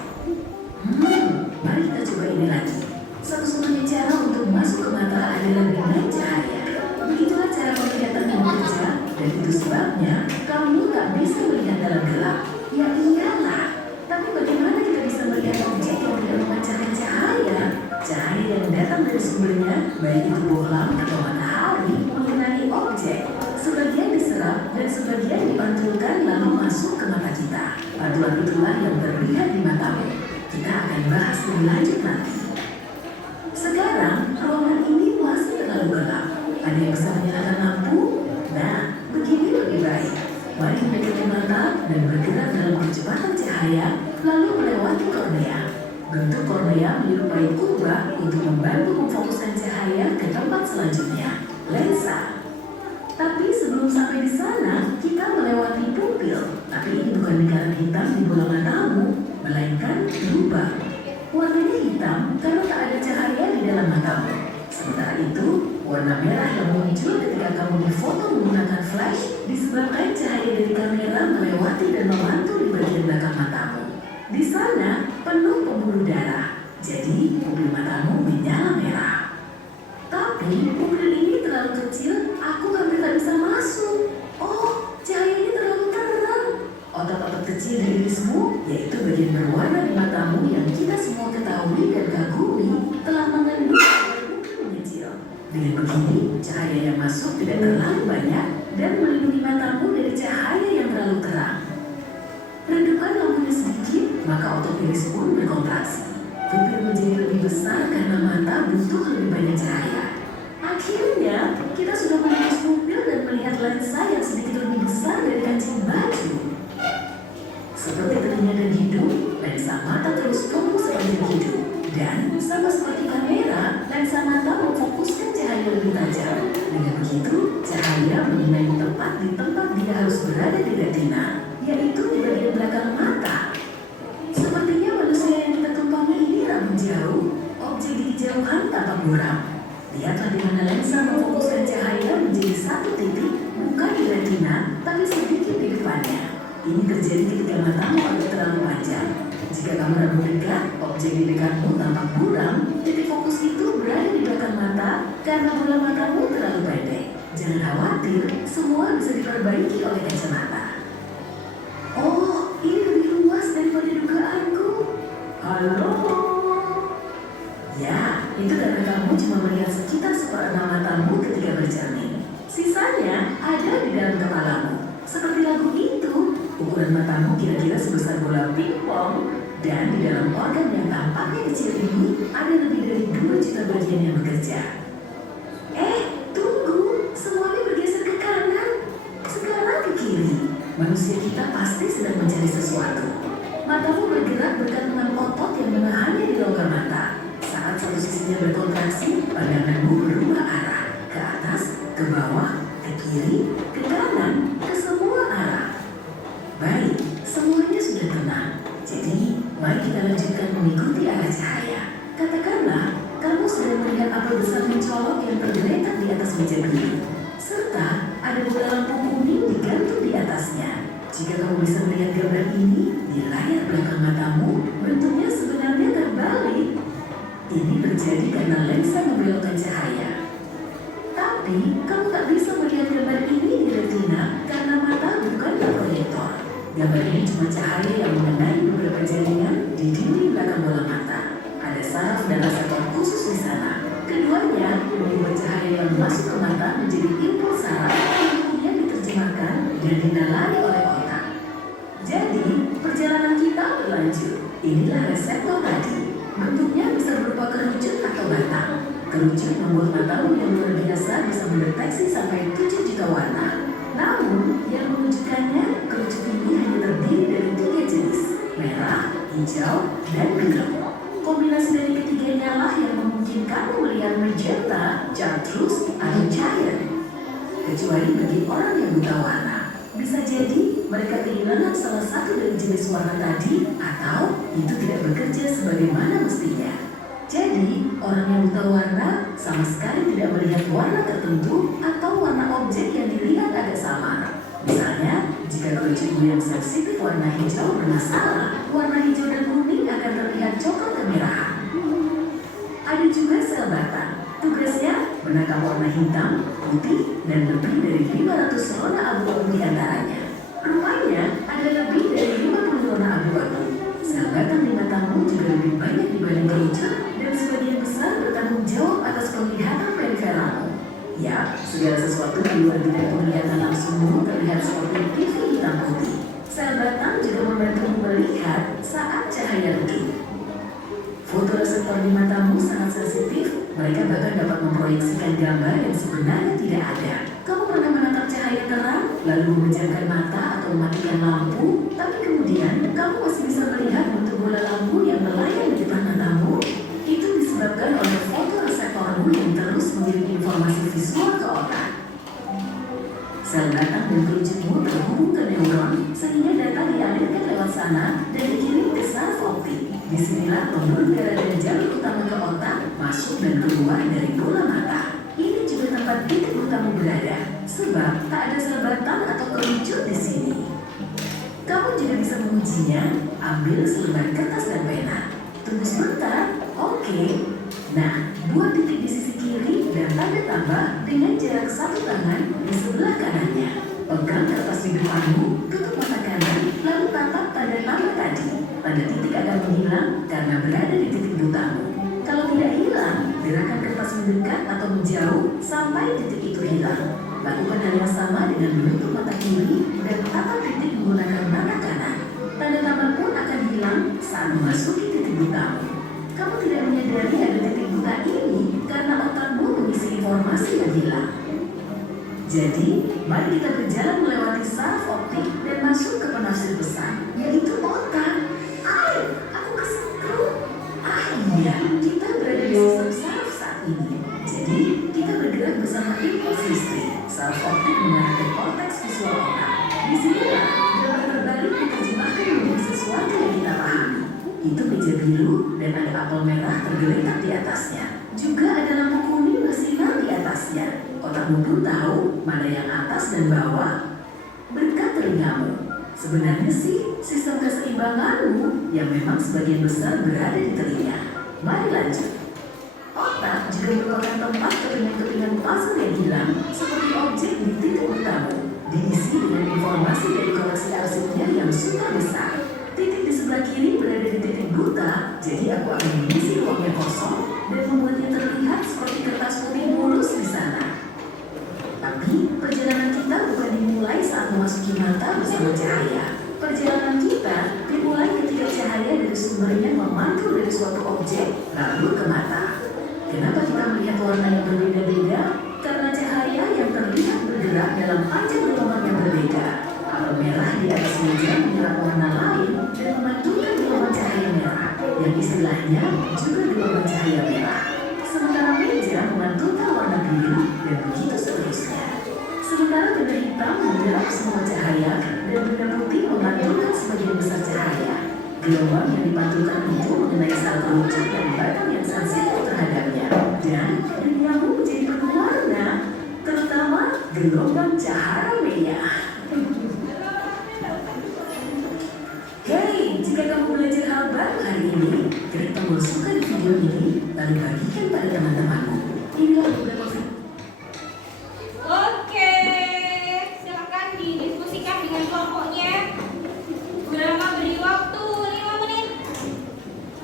Mari kita coba ini lagi. Satu-satunya cara untuk masuk ke mata adalah dengan cahaya. Begitulah cara penglihatan yang bekerja, dan itu sebabnya kamu tak bisa melihat dalam gelap. Ya iyalah, tapi bagaimana kita bisa melihat objek yang tidak memancarkan cahaya? Cahaya yang datang dari sumbernya, baik itu bohlam atau matahari, mengenai objek. Sebagian diserap dan sebagian dipantulkan lalu masuk ke mata kita. Pantulan itulah yang terlihat di matamu. Kita akan bahas lebih lanjut nanti. Sekarang, ruangan ini masih terlalu gelap. Ada yang bisa menyalakan lampu? Nah, begini lebih baik. Mari mendekati mata dan bergerak dalam kecepatan cahaya, lalu melewati kornea. Bentuk kornea menyerupai kubah untuk membantu memfokuskan cahaya ke tempat selanjutnya, lensa. Tapi sebelum sampai di sana, kita melewati pupil. Tapi ini bukan lingkaran hitam di bola matamu, melainkan lubang. Warnanya hitam karena tak ada cahaya di dalam matamu. Sementara itu, warna merah yang muncul ketika kamu difoto menggunakan flash disebabkan cahaya dari kamera melewati dan memantul di bagian belakang matamu. Di sana penuh pembuluh darah, jadi pupil matamu menyala merah. Tapi pupil ini terlalu kecil, aku hampir tak bisa masuk. Oh, cahayanya terlalu terang. Otot-otot kecil di irismu, yaitu bagian berwarna di matamu yang kita semua ketahui dan kagumi, telah mengandung pupil mengecil. Dengan begini, cahaya yang masuk tidak terlalu banyak dan melindungi matamu dari cahaya yang terlalu terang. Redupkan lampunya sedikit, maka otot iris pun berkontraksi. Pupil menjadi lebih besar karena mata butuh lebih banyak cahaya. Akhirnya, kita sudah menembus pupil dan melihat lensa yang sedikit lebih besar dari kancing baju. Seperti telinga dan hidung, lensa mata terus tumbuh sepanjang hidup. Dan sama seperti kamera, lensa mata memfokuskan cahaya lebih tajam. Dengan begitu, cahaya mengenai tepat di tempat dia harus berada di retina, yaitu di bagian belakang mata. Sepertinya manusia yang kita tumpangi ini ragu jauh, objek di kejauhan tampak buram. Lihatlah di mana lensa memfokuskan cahaya menjadi satu titik, bukan di retina, tapi sedikit di depannya. Ini terjadi ketika matamu agak terlalu panjang. Jika kamu ragu dekat, objek di dekatmu tampak buram, titik fokus itu berada di belakang mata karena bola matamu terlalu pendek. Jangan khawatir, semua bisa diperbaiki oleh kacamata. Oh, ini lebih luas daripada dugaanku. Halo? Ya, itu karena kamu cuma melihat sekitar seperenam matamu ketika bercermin. Sisanya ada di dalam kepalamu. Seperti lagu itu, ukuran matamu kira-kira sebesar bola pingpong. Dan di dalam organ yang tampaknya kecil ini, ada lebih dari 2 juta bagian yang bekerja. Tunggu, semuanya bergeser ke kanan. Sekarang ke kiri. Manusia kita pasti sedang mencari sesuatu. Matamu bergerak berkat 6 otot yang menahannya di longgar mata. Saat satu sisinya berkontraksi, pandanganmu berubah arah. Ke atas, ke bawah, ke kiri, ke kanan, ke semua arah. Baik, semuanya sudah tenang. Jadi, mari kita lanjutkan mengikuti arah cahaya. Katakanlah, kamu sedang melihat apel besar mencolok yang tergeletak di atas meja biru. Serta ada bola lampu kuning digantung di atasnya. Jika kamu bisa melihat gambar ini di layar belakang matamu, bentuknya sebenarnya terbalik. Ini terjadi karena lensa membelokkan cahaya. Tapi, kamu tak bisa melihat gambar ini di retina karena mata bukanlah proyektor. Gambar ini cuma cahaya yang mengenai beberapa jaringan di dinding belakang bola mata. Ada saraf dan reseptor khusus di sana. Keduanya membuat cahaya yang masuk ke mata menjadi impuls saraf yang kemudian diterjemahkan dan dinalari oleh otak. Jadi, perjalanan kita berlanjut. Inilah reseptor tadi. Bentuknya bisa berupa kerucut atau batang. Kerucut membuat matamu yang luar biasa bisa mendeteksi sampai 7 juta warna. Namun, yang mewujudkannya, kerucut ini hanya terdiri dari 3 jenis, merah, hijau, dan biru. Kombinasi dari ketiganya lah yang memungkinkan melihat magenta, chartreuse, atau giant. Kecuali bagi orang yang buta warna. Bisa jadi mereka kehilangan salah satu dari jenis warna tadi, atau itu tidak bekerja sebagaimana mestinya. Jadi, orang yang buta warna sama sekali tidak melihat warna tertentu atau warna objek yang dilihat agak samar. Misalnya, jika kerucutmu yang sensitif warna hijau bermasalah, warna hijau dan kuning akan terlihat coklat kemerahan. Ada juga sel batang. Tugasnya menangkap warna hitam, putih, dan lebih dari 500 rona abu-abu di antaranya. Rupanya, ada lebih dari 50 rona abu-abu. Sel batang di matamu juga lebih banyak dibanding kerucut dan sebagian besar bertanggung jawab atas penglihatan periferalmu. Ya, segala sesuatu di luar bidang penglihatan langsungmu terlihat seperti TV hitam putih. Sel batang juga membantu melihat saat cahaya redup. Fotoreseptor di matamu sangat sensitif, mereka bahkan dapat memproyeksikan gambar yang sebenarnya tidak ada. Kamu pernah menatap cahaya terang, lalu memejamkan mata atau mematikan lampu, tapi kemudian kamu masih bisa melihat bentuk bola lampu yang melayang di depan matamu? Itu disebabkan oleh fotoreseptormu yang terus mengirim informasi visual ke otak. Sel batang dan kerucutmu terhubung ke neuron, sehingga data dialirkan lewat sana dan dikirim ke saraf optik. Disinilah pembuluh darah dan jalur utama ke otak masuk dan keluar dari bola mata. Ini juga tempat titik utama berada, sebab tak ada sel batang atau kerucut di sini. Kamu juga bisa mengujinya. Ambil selembar kertas dan pena. Tunggu sebentar. Oke. Nah, buat titik di sisi kiri dan tanda tambah dengan jarak 1 tangan di sebelah kanannya. Pegang kertas di depanmu, tutup mata kanan, lalu tatap tanda tambah tadi. Tanda titik akan menghilang karena berada di titik butamu. Kalau tidak hilang, gerakan kertas mendekat atau menjauh sampai titik itu hilang. Lakukan hal yang sama dengan menutup mata kiri dan tatap titik menggunakan mata kanan. Tanda tambah pun akan hilang saat memasuki titik butamu. Kamu tidak menyadari ada titik buta ini karena otakmu mengisi informasi yang hilang. Jadi, mari kita berjalan melewati saraf optik dan masuk ke penafsir pesan, yaitu otak. Aku kesetrum. Iya, kita berada di sistem saraf saat ini. Jadi, kita bergerak bersama impuls listrik. Saraf optik mengarah ke korteks visual biru dan ada apel merah tergeletak di atasnya. Juga ada lampu kuning bersinar di atasnya. Otakmu pun tahu mana yang atas dan bawah. Berkat telingamu. Sebenarnya sih, sistem keseimbanganmu yang memang sebagian besar berada di telinga. Mari lanjut. Otak juga merupakan tempat kepingan-kepingan puzzle yang hilang seperti objek di titik utama. Diisi dengan informasi dari koleksi arsipnya yang super besar. Titik di sebelah kiri berada di titik buta, jadi aku akan mengisi ruangnya kosong dan membuatnya terlihat seperti kertas putih mulus di sana. Tapi, perjalanan kita bukan dimulai saat memasuki mata bersama cahaya. Perjalanan kita dimulai ketika cahaya dari sumbernya memantul dari suatu objek, lalu ke mata. Kenapa kita melihat warna yang berbeda-beda? Karena cahaya yang terlihat bergerak dalam panjang gelombang yang berbeda. Apel merah di atas meja menyerap warna lain dan memantulkan gelombang cahaya merah, yang istilahnya juga gelombang cahaya merah. Sementara meja memantulkan warna biru dan begitu seterusnya. Sementara benda hitam menyerap semua cahaya dan benda putih memantulkan sebagian besar cahaya. Gelombang yang dipantulkan itu mengenai sel kerucut dan batang yang sensitif terhadapnya. Dan duniamu menjadi penuh warna, terutama gelombang cahaya merah. Hey, jika kamu belajar hal baru hari ini, klik tombol suka di video ini, lalu bagikan pada teman-temanmu. Inilah beberapa video. Oke, silakan didiskusikan dengan kelompoknya. Berapa beri waktu 5 menit.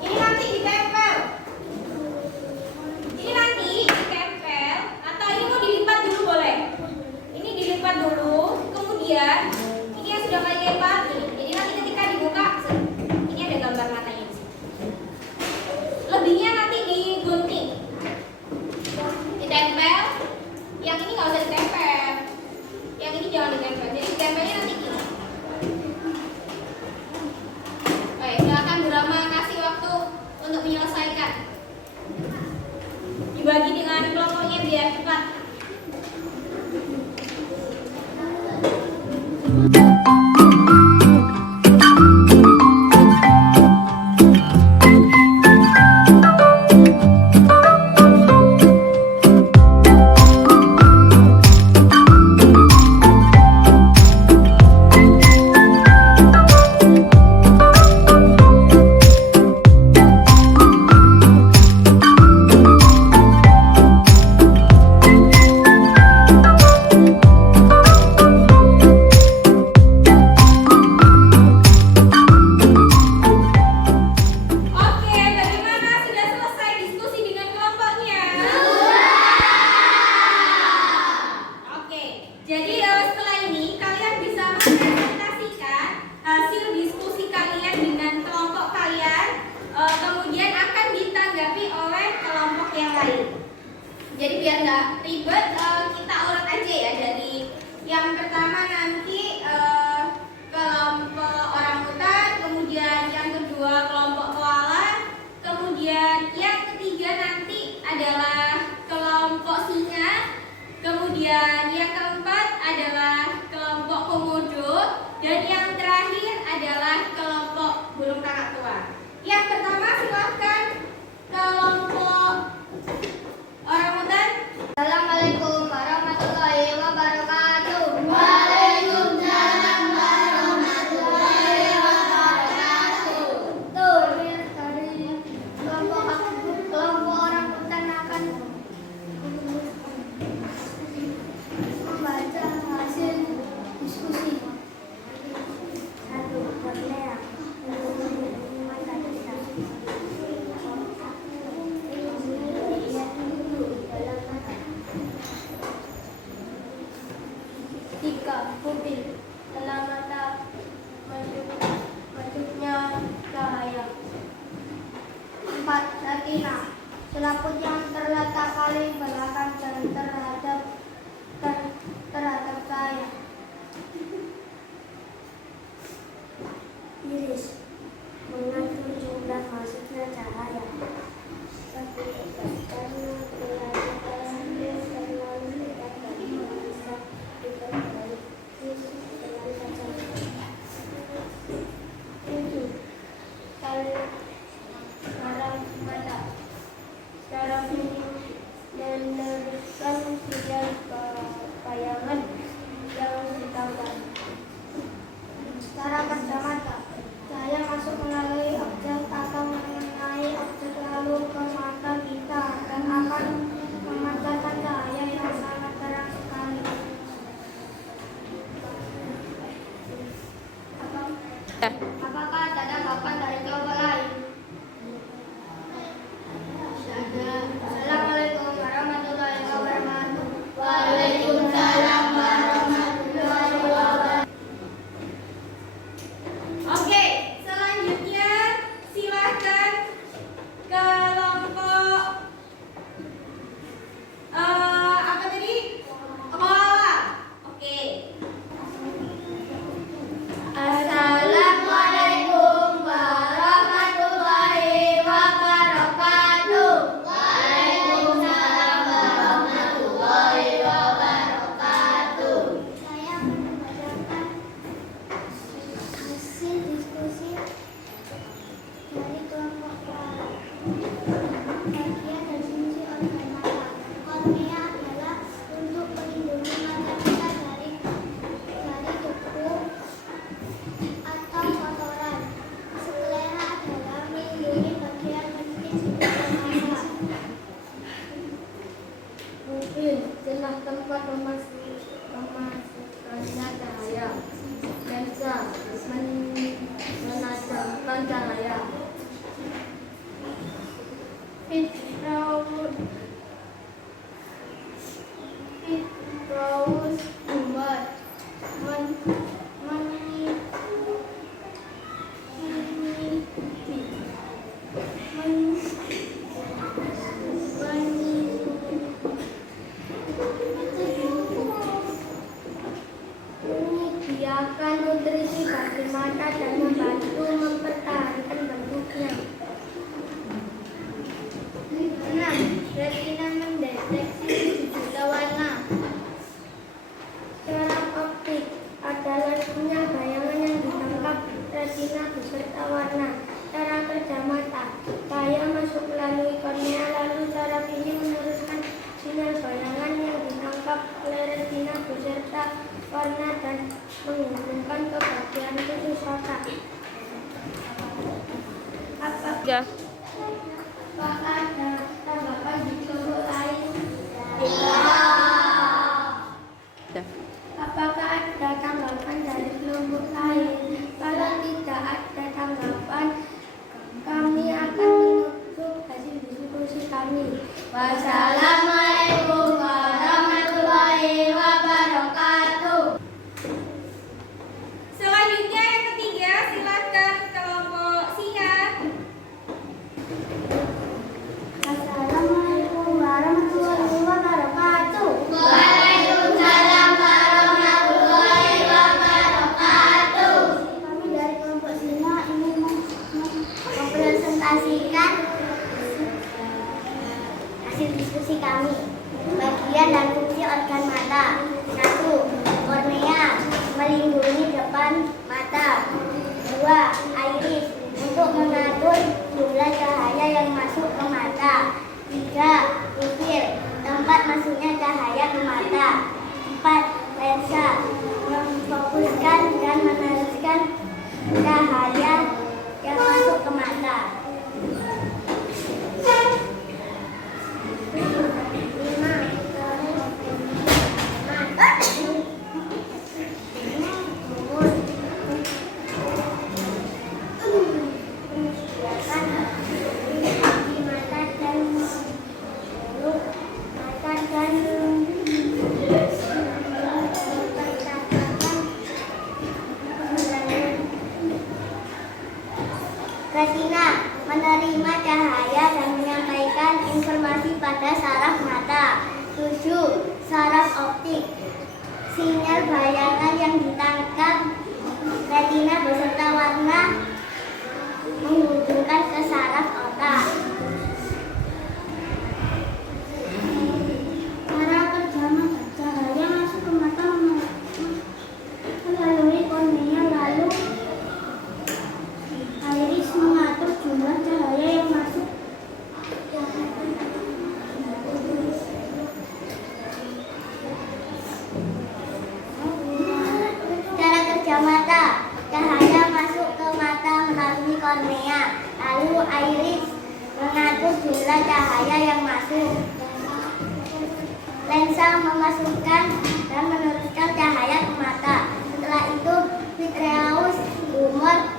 Ini nanti ditempel. Ini nanti ditempel atau ini mau dilipat dulu boleh. Ini dilipat dulu, kemudian ini yang sudah kalian lipat ini. Jadi nanti ketika dibuka, ini ada gambar matanya di sini. Lebihnya nanti digunting. Ditempel. Yang ini nggak usah ditempel. Yang ini jangan ditempel. Jadi ditempelnya nanti gini. Baik, silakan Burama kasih waktu untuk menyelesaikan. Dibagi dengan kelompoknya biar cepat. Oke, bagaimana? Sudah selesai diskusi dengan kelompoknya? Oke, jadi setelah ini kalian bisa mempresentasikan hasil diskusi kalian dengan kelompok kalian, kemudian akan ditanggapi oleh kelompok yang lain. Jadi biar nggak ribet, kita urut aja ya dari yang pertama nanti kelompok orangutan, kemudian yang kedua kelompok koala, kemudian yang ketiga nanti adalah kelompok singa, kemudian yang keempat adalah kelompok komodo, dan yang terakhir adalah kelompok burung kakatua. Yang pertama silahkan kelompok orangutan. Assalamualaikum warahmatullahi wabarakatuh. Waalaikumsalam warahmatullahi wabarakatuh. Tuh, dari kelompok orangutan akan membaca hasil diskusi. 1. Bermerah. 3. Pupil. Dalam mata bentuknya cahaya. 4. Retina. Selaput yang terletak paling belakang dan terhadap cahaya. Iris. Mengatur jumlah masuknya cahaya. Apakah ada tanggapan dari kelompok lain? Assalamualaikum warahmatullahi wabarakatuh. Waalaikumsalam warahmatullahi wabarakatuh. Oke, selanjutnya silakan kelompok apa tadi? Koala. Oke. Assalamualaikum warahmatullahi wabarakatuh. Waalaikumsalam warahmatullahi wabarakatuh. Saya akan membacakan hasil diskusi dari kelompok koala. Bagian dari fungsi organ mata. Kornea adalah untuk melindungi mata kita dari debu atau kotoran. Sklera adalah melindungi bagian penting seperti mata. Mungkin celah tempat memasukkannya cahaya. Lensa menajamkan cahaya. Vitreous humor menyediakan nutrisi bagi mata dan membantu mempertahankan bentuknya. 6. Retina mendeteksi 7 juta warna. Cara optik adalah punya bayangan yang ditangkap retina beserta warna. Cara kerja mata, cahaya masuk melalui kornea, lalu saraf ini meneruskan sinyal bayangan yang ditangkap oleh retina beserta warna dan menghubungkan ke bagian khusus otak. Apakah ada tanggapan di kelompok lain? Apakah ada tanggapan dari kelompok lain? Kalau tidak ada tanggapan, kami akan menutup hasil diskusi kami. Wassalamualaikum warahmatullahi wabarakatuh. Selanjutnya yang ketiga, silakan kelompok singa. Assalamualaikum warahmatullahi wabarakatuh. Waalaikumsalam warahmatullahi wabarakatuh. Kami dari kelompok singa ingin mempresentasikan hasil diskusi kami. Bagian dan fungsi organ mata. 1. Kornea melindungi depan mata. 2. Iris untuk mengatur jumlah cahaya yang masuk ke mata. 3. Pupil tempat masuknya cahaya ke mata. 4. Lensa memfokuskan dan meneruskan cahaya yang masuk ke mata. 5. Retina menerima cahaya dan menyampaikan informasi pada saraf mata. 7. Saraf optik sinyal bayangan yang ditangkap retina beserta warna menghubungkan ke saraf otak. Cara kerja mata, cahaya masuk ke mata melalui kornea, lalu iris mengatur jumlah cahaya yang masuk. Cara kerja mata, cahaya masuk ke mata melalui kornea, lalu iris mengatur jumlah cahaya yang masuk. Lensa memasukkan dan meneruskan cahaya ke mata. Setelah itu vitreous humor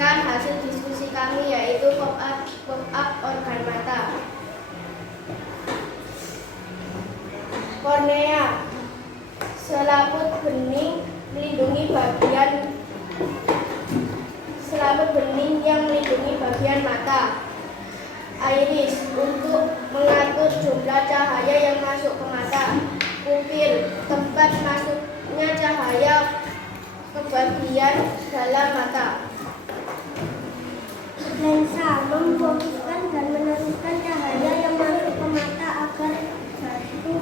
menyaksikan hasil diskusi kami, yaitu pop-up organ mata. Kornea, selaput bening yang melindungi bagian mata. Iris, untuk mengatur jumlah cahaya yang masuk ke mata. Pupil, tempat masuknya cahaya ke bagian dalam mata. Lensa, memfokuskan dan meneruskan cahaya yang masuk ke mata agar jatuh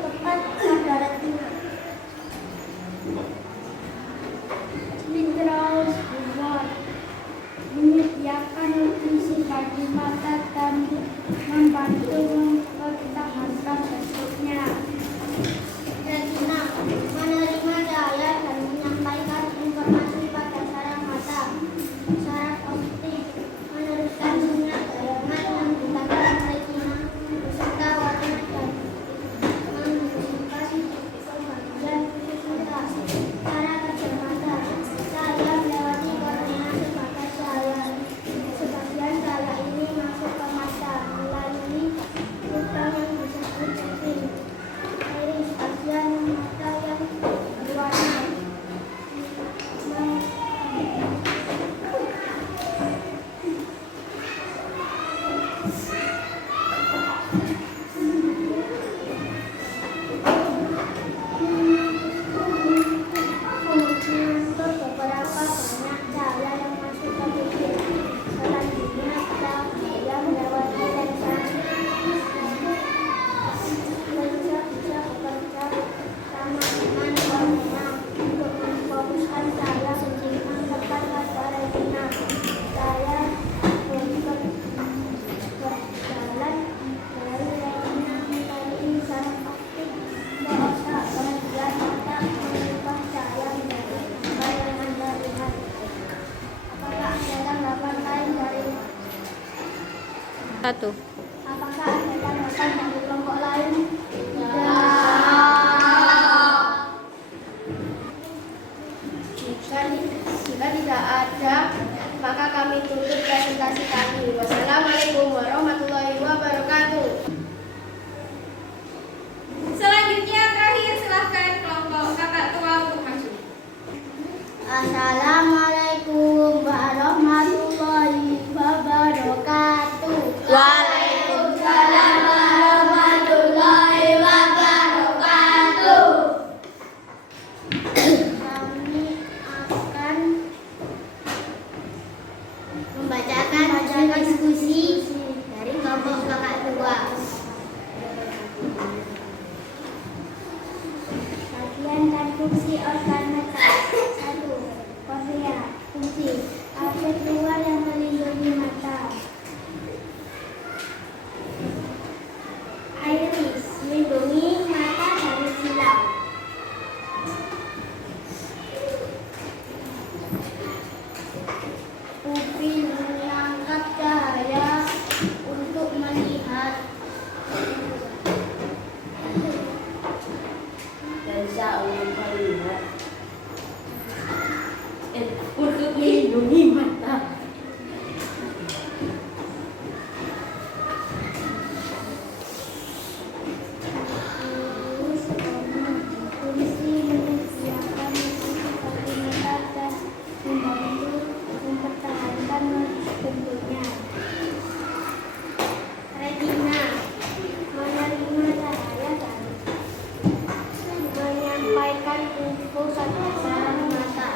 tepat pada retina. Vitreous reward, menyediakan nutrisi bagi mata dan membantu mempertahankan bentuknya. Retina, menerima cahaya dan menyampaikan informasi pada saraf mata. Saraf optik, meneruskan sinyal bayangan yang ditangkap retina beserta warna dan menghubungkan bagian khusus mata. Cara kerja mata, cahaya melewati kornea sebagai cahaya. Sebagian cahaya ini masuk ke mata melalui lubang yang disebut pupil. Iris, bagian mata yang berwarna. Mengatur beberapa banyak cahaya yang masuk ke pupil. Selanjutnya, cahaya melewati lensa. Lensa bisa bekerja sama dengan kornea untuk memfokuskan cahaya sejauh tepat pada retina. Cahaya berjalan dari retina melalui saraf optik ke otak bagian mata mengubah cahaya menjadi gambar yang Anda lihat. Apakah ada tanggapan lain dari Satu. Apakah ada tanggapan dari kelompok lain? Jika tidak ada, maka kami tutup presentasi kami. Wassalamualaikum warahmatullahi wabarakatuh. Selanjutnya terakhir silahkan kelompok kakak tua untuk maju. Assalamualaikum warahmatullahi wabarakatuh. Waalaikumsalam warahmatullahi wabarakatuh. Kami akan membacakan diskusi dari kelompok kakak tua. Bagian dan fungsi organ mata. 1. Kornea, fungsi apik luar yang melindungi mata. Iris, melindungi mata dari silau. Pupil menangkap cahaya untuk melihat. Lensa untuk melihat. Untuk melindungi mata. Fungsi menyediakan nutrisi bagi mata dan membantu mempertahankan bentuknya. Retina, menerima cahaya dan menyampaikan info pada saraf mata.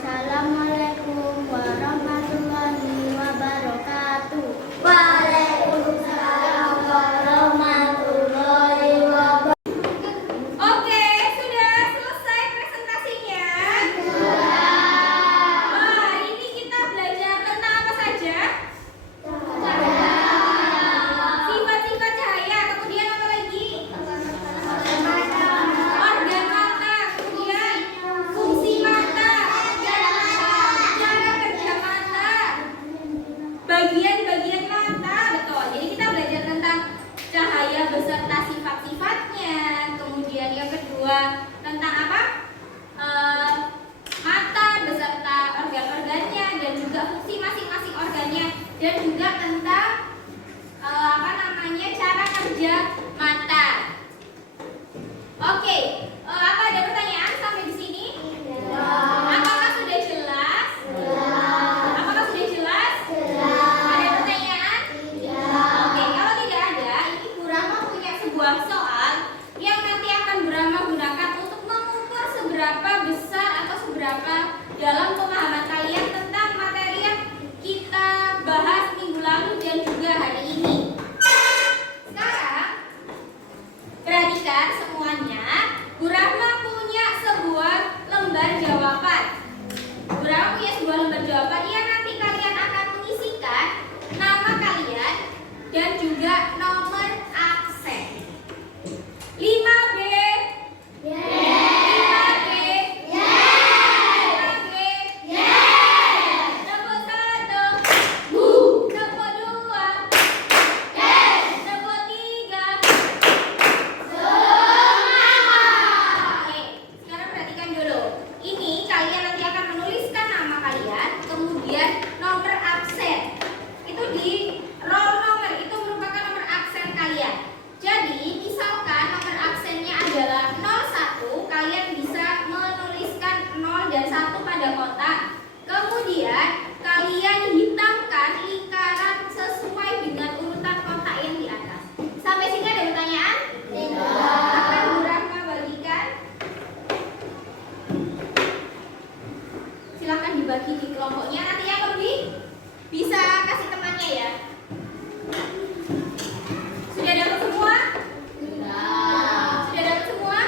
Assalamualaikum warahmatullahi wabarakatuh. Waalaikumsalam warahmatullahi wabarakatuh. Oke, sudah selesai presentasinya? Hari ini kita belajar tentang apa saja? Sifat-sifat cahaya, kemudian apa lagi? Organ mata, kemudian fungsi mata, cara kerja mata, bagian-bagian mata, betul. Jadi kita belajar tentang cahaya beserta sifat-sifatnya. Kemudian yang kedua tentang apa? Mata beserta organ-organnya dan juga fungsi masing-masing organnya, dan juga tentang cara kerja mata. Oke, apa ada pertanyaan sampai di sini? Apakah sudah jelas? Apakah sudah jelas? Ada pertanyaan? Oke, kalau tidak ada, ini Bu Rahma punya sebuah soal yang nanti akan Bu Rahma gunakan untuk mengukur seberapa besar atau seberapa dalam pemahaman kalian tentang materi yang kita bahas minggu lalu dan juga hari ini. Sekarang, perhatikan semuanya. Bu Rahma punya sebuah lembar jawaban. Bu Rahma punya sebuah lembar jawaban yang nanti kalian akan mengisikan nama kalian dan juga nomor absen. 5B. 5B. 5B. Nomor 1. Nomor 2. Nomor 3. Oke, sekarang perhatikan dulu. Ini kalian nanti akan menuliskan nama kalian, kemudian nomor absen. Itu di roll nomor, itu merupakan nomor absen kalian. Jadi, misalkan nomor absennya adalah 01, kalian bisa menuliskan 0 dan 1 pada kotak. Kemudian, kalian hitamkan lingkaran sesuai dengan urutan kotak yang di atas. Sampai sini ada pertanyaan? Akan Bu Rahma bagikan. Silakan dibagi di kelompoknya. Nanti yang lebih bisa kasih temannya ya. Sudah dapat semua? Sudah dapat semua?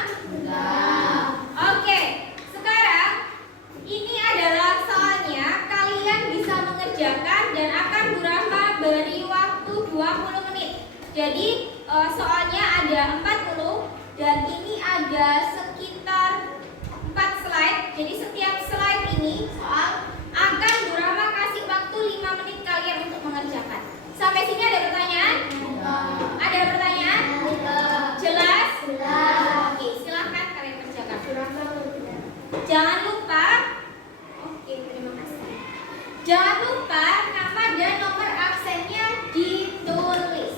Oke, sekarang ini adalah soalnya. Kalian bisa mengerjakan dan akan Bu Rahma beri waktu 20 menit. Jadi soalnya ada 40 dan ini ada sekitar 4 slide. Jadi setiap slide ini soal akan Bu Rahma kasih waktu 5 menit kalian untuk mengerjakan. Sampai sini ada pertanyaan? Ada pertanyaan? Jelas? Oke, silahkan kalian kerjakan. Jangan lupa. Oke, terima kasih. Jangan lupa nama dan nomor absennya ditulis.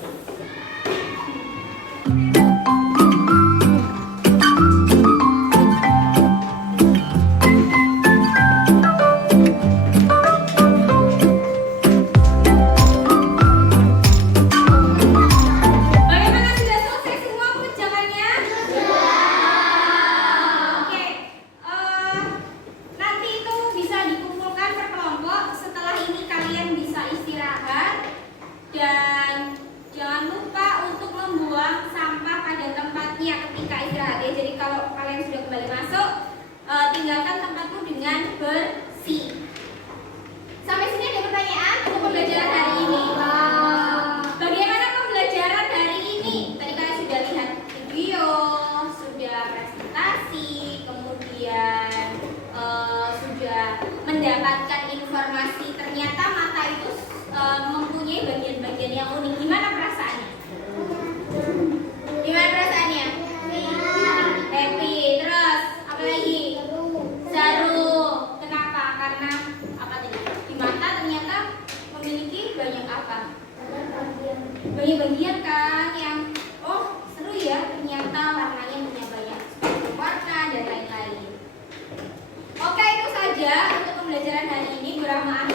Bagaimana, sudah selesai semua pengerjaannya? Oke, nanti itu bisa dikumpulkan per kelompok. Setelah ini kalian bisa istirahat dan jangan lupa untuk membuang sampah pada tempatnya ketika istirahat ya. Jadi kalau kalian sudah kembali masuk, tinggalkan tempatmu dengan bersih. Sampai sini ada pertanyaan untuk pembelajaran hari ini? Bagaimana pembelajaran hari ini? Tadi kalian sudah lihat video, sudah presentasi, kemudian sudah mendapatkan informasi ternyata mata itu mempunyai bagian-bagian yang unik. Gimana perasaannya? Gimana perasaannya? Happy. Terus apa lagi? Seru. Kenapa? Karena apa tadi? Di mata ternyata memiliki banyak apa? Banyak bagian kan yang seru ya, ternyata warnanya punya banyak spektrum warna dan lain-lain. Oke, itu saja untuk pembelajaran hari ini. Bu Rahma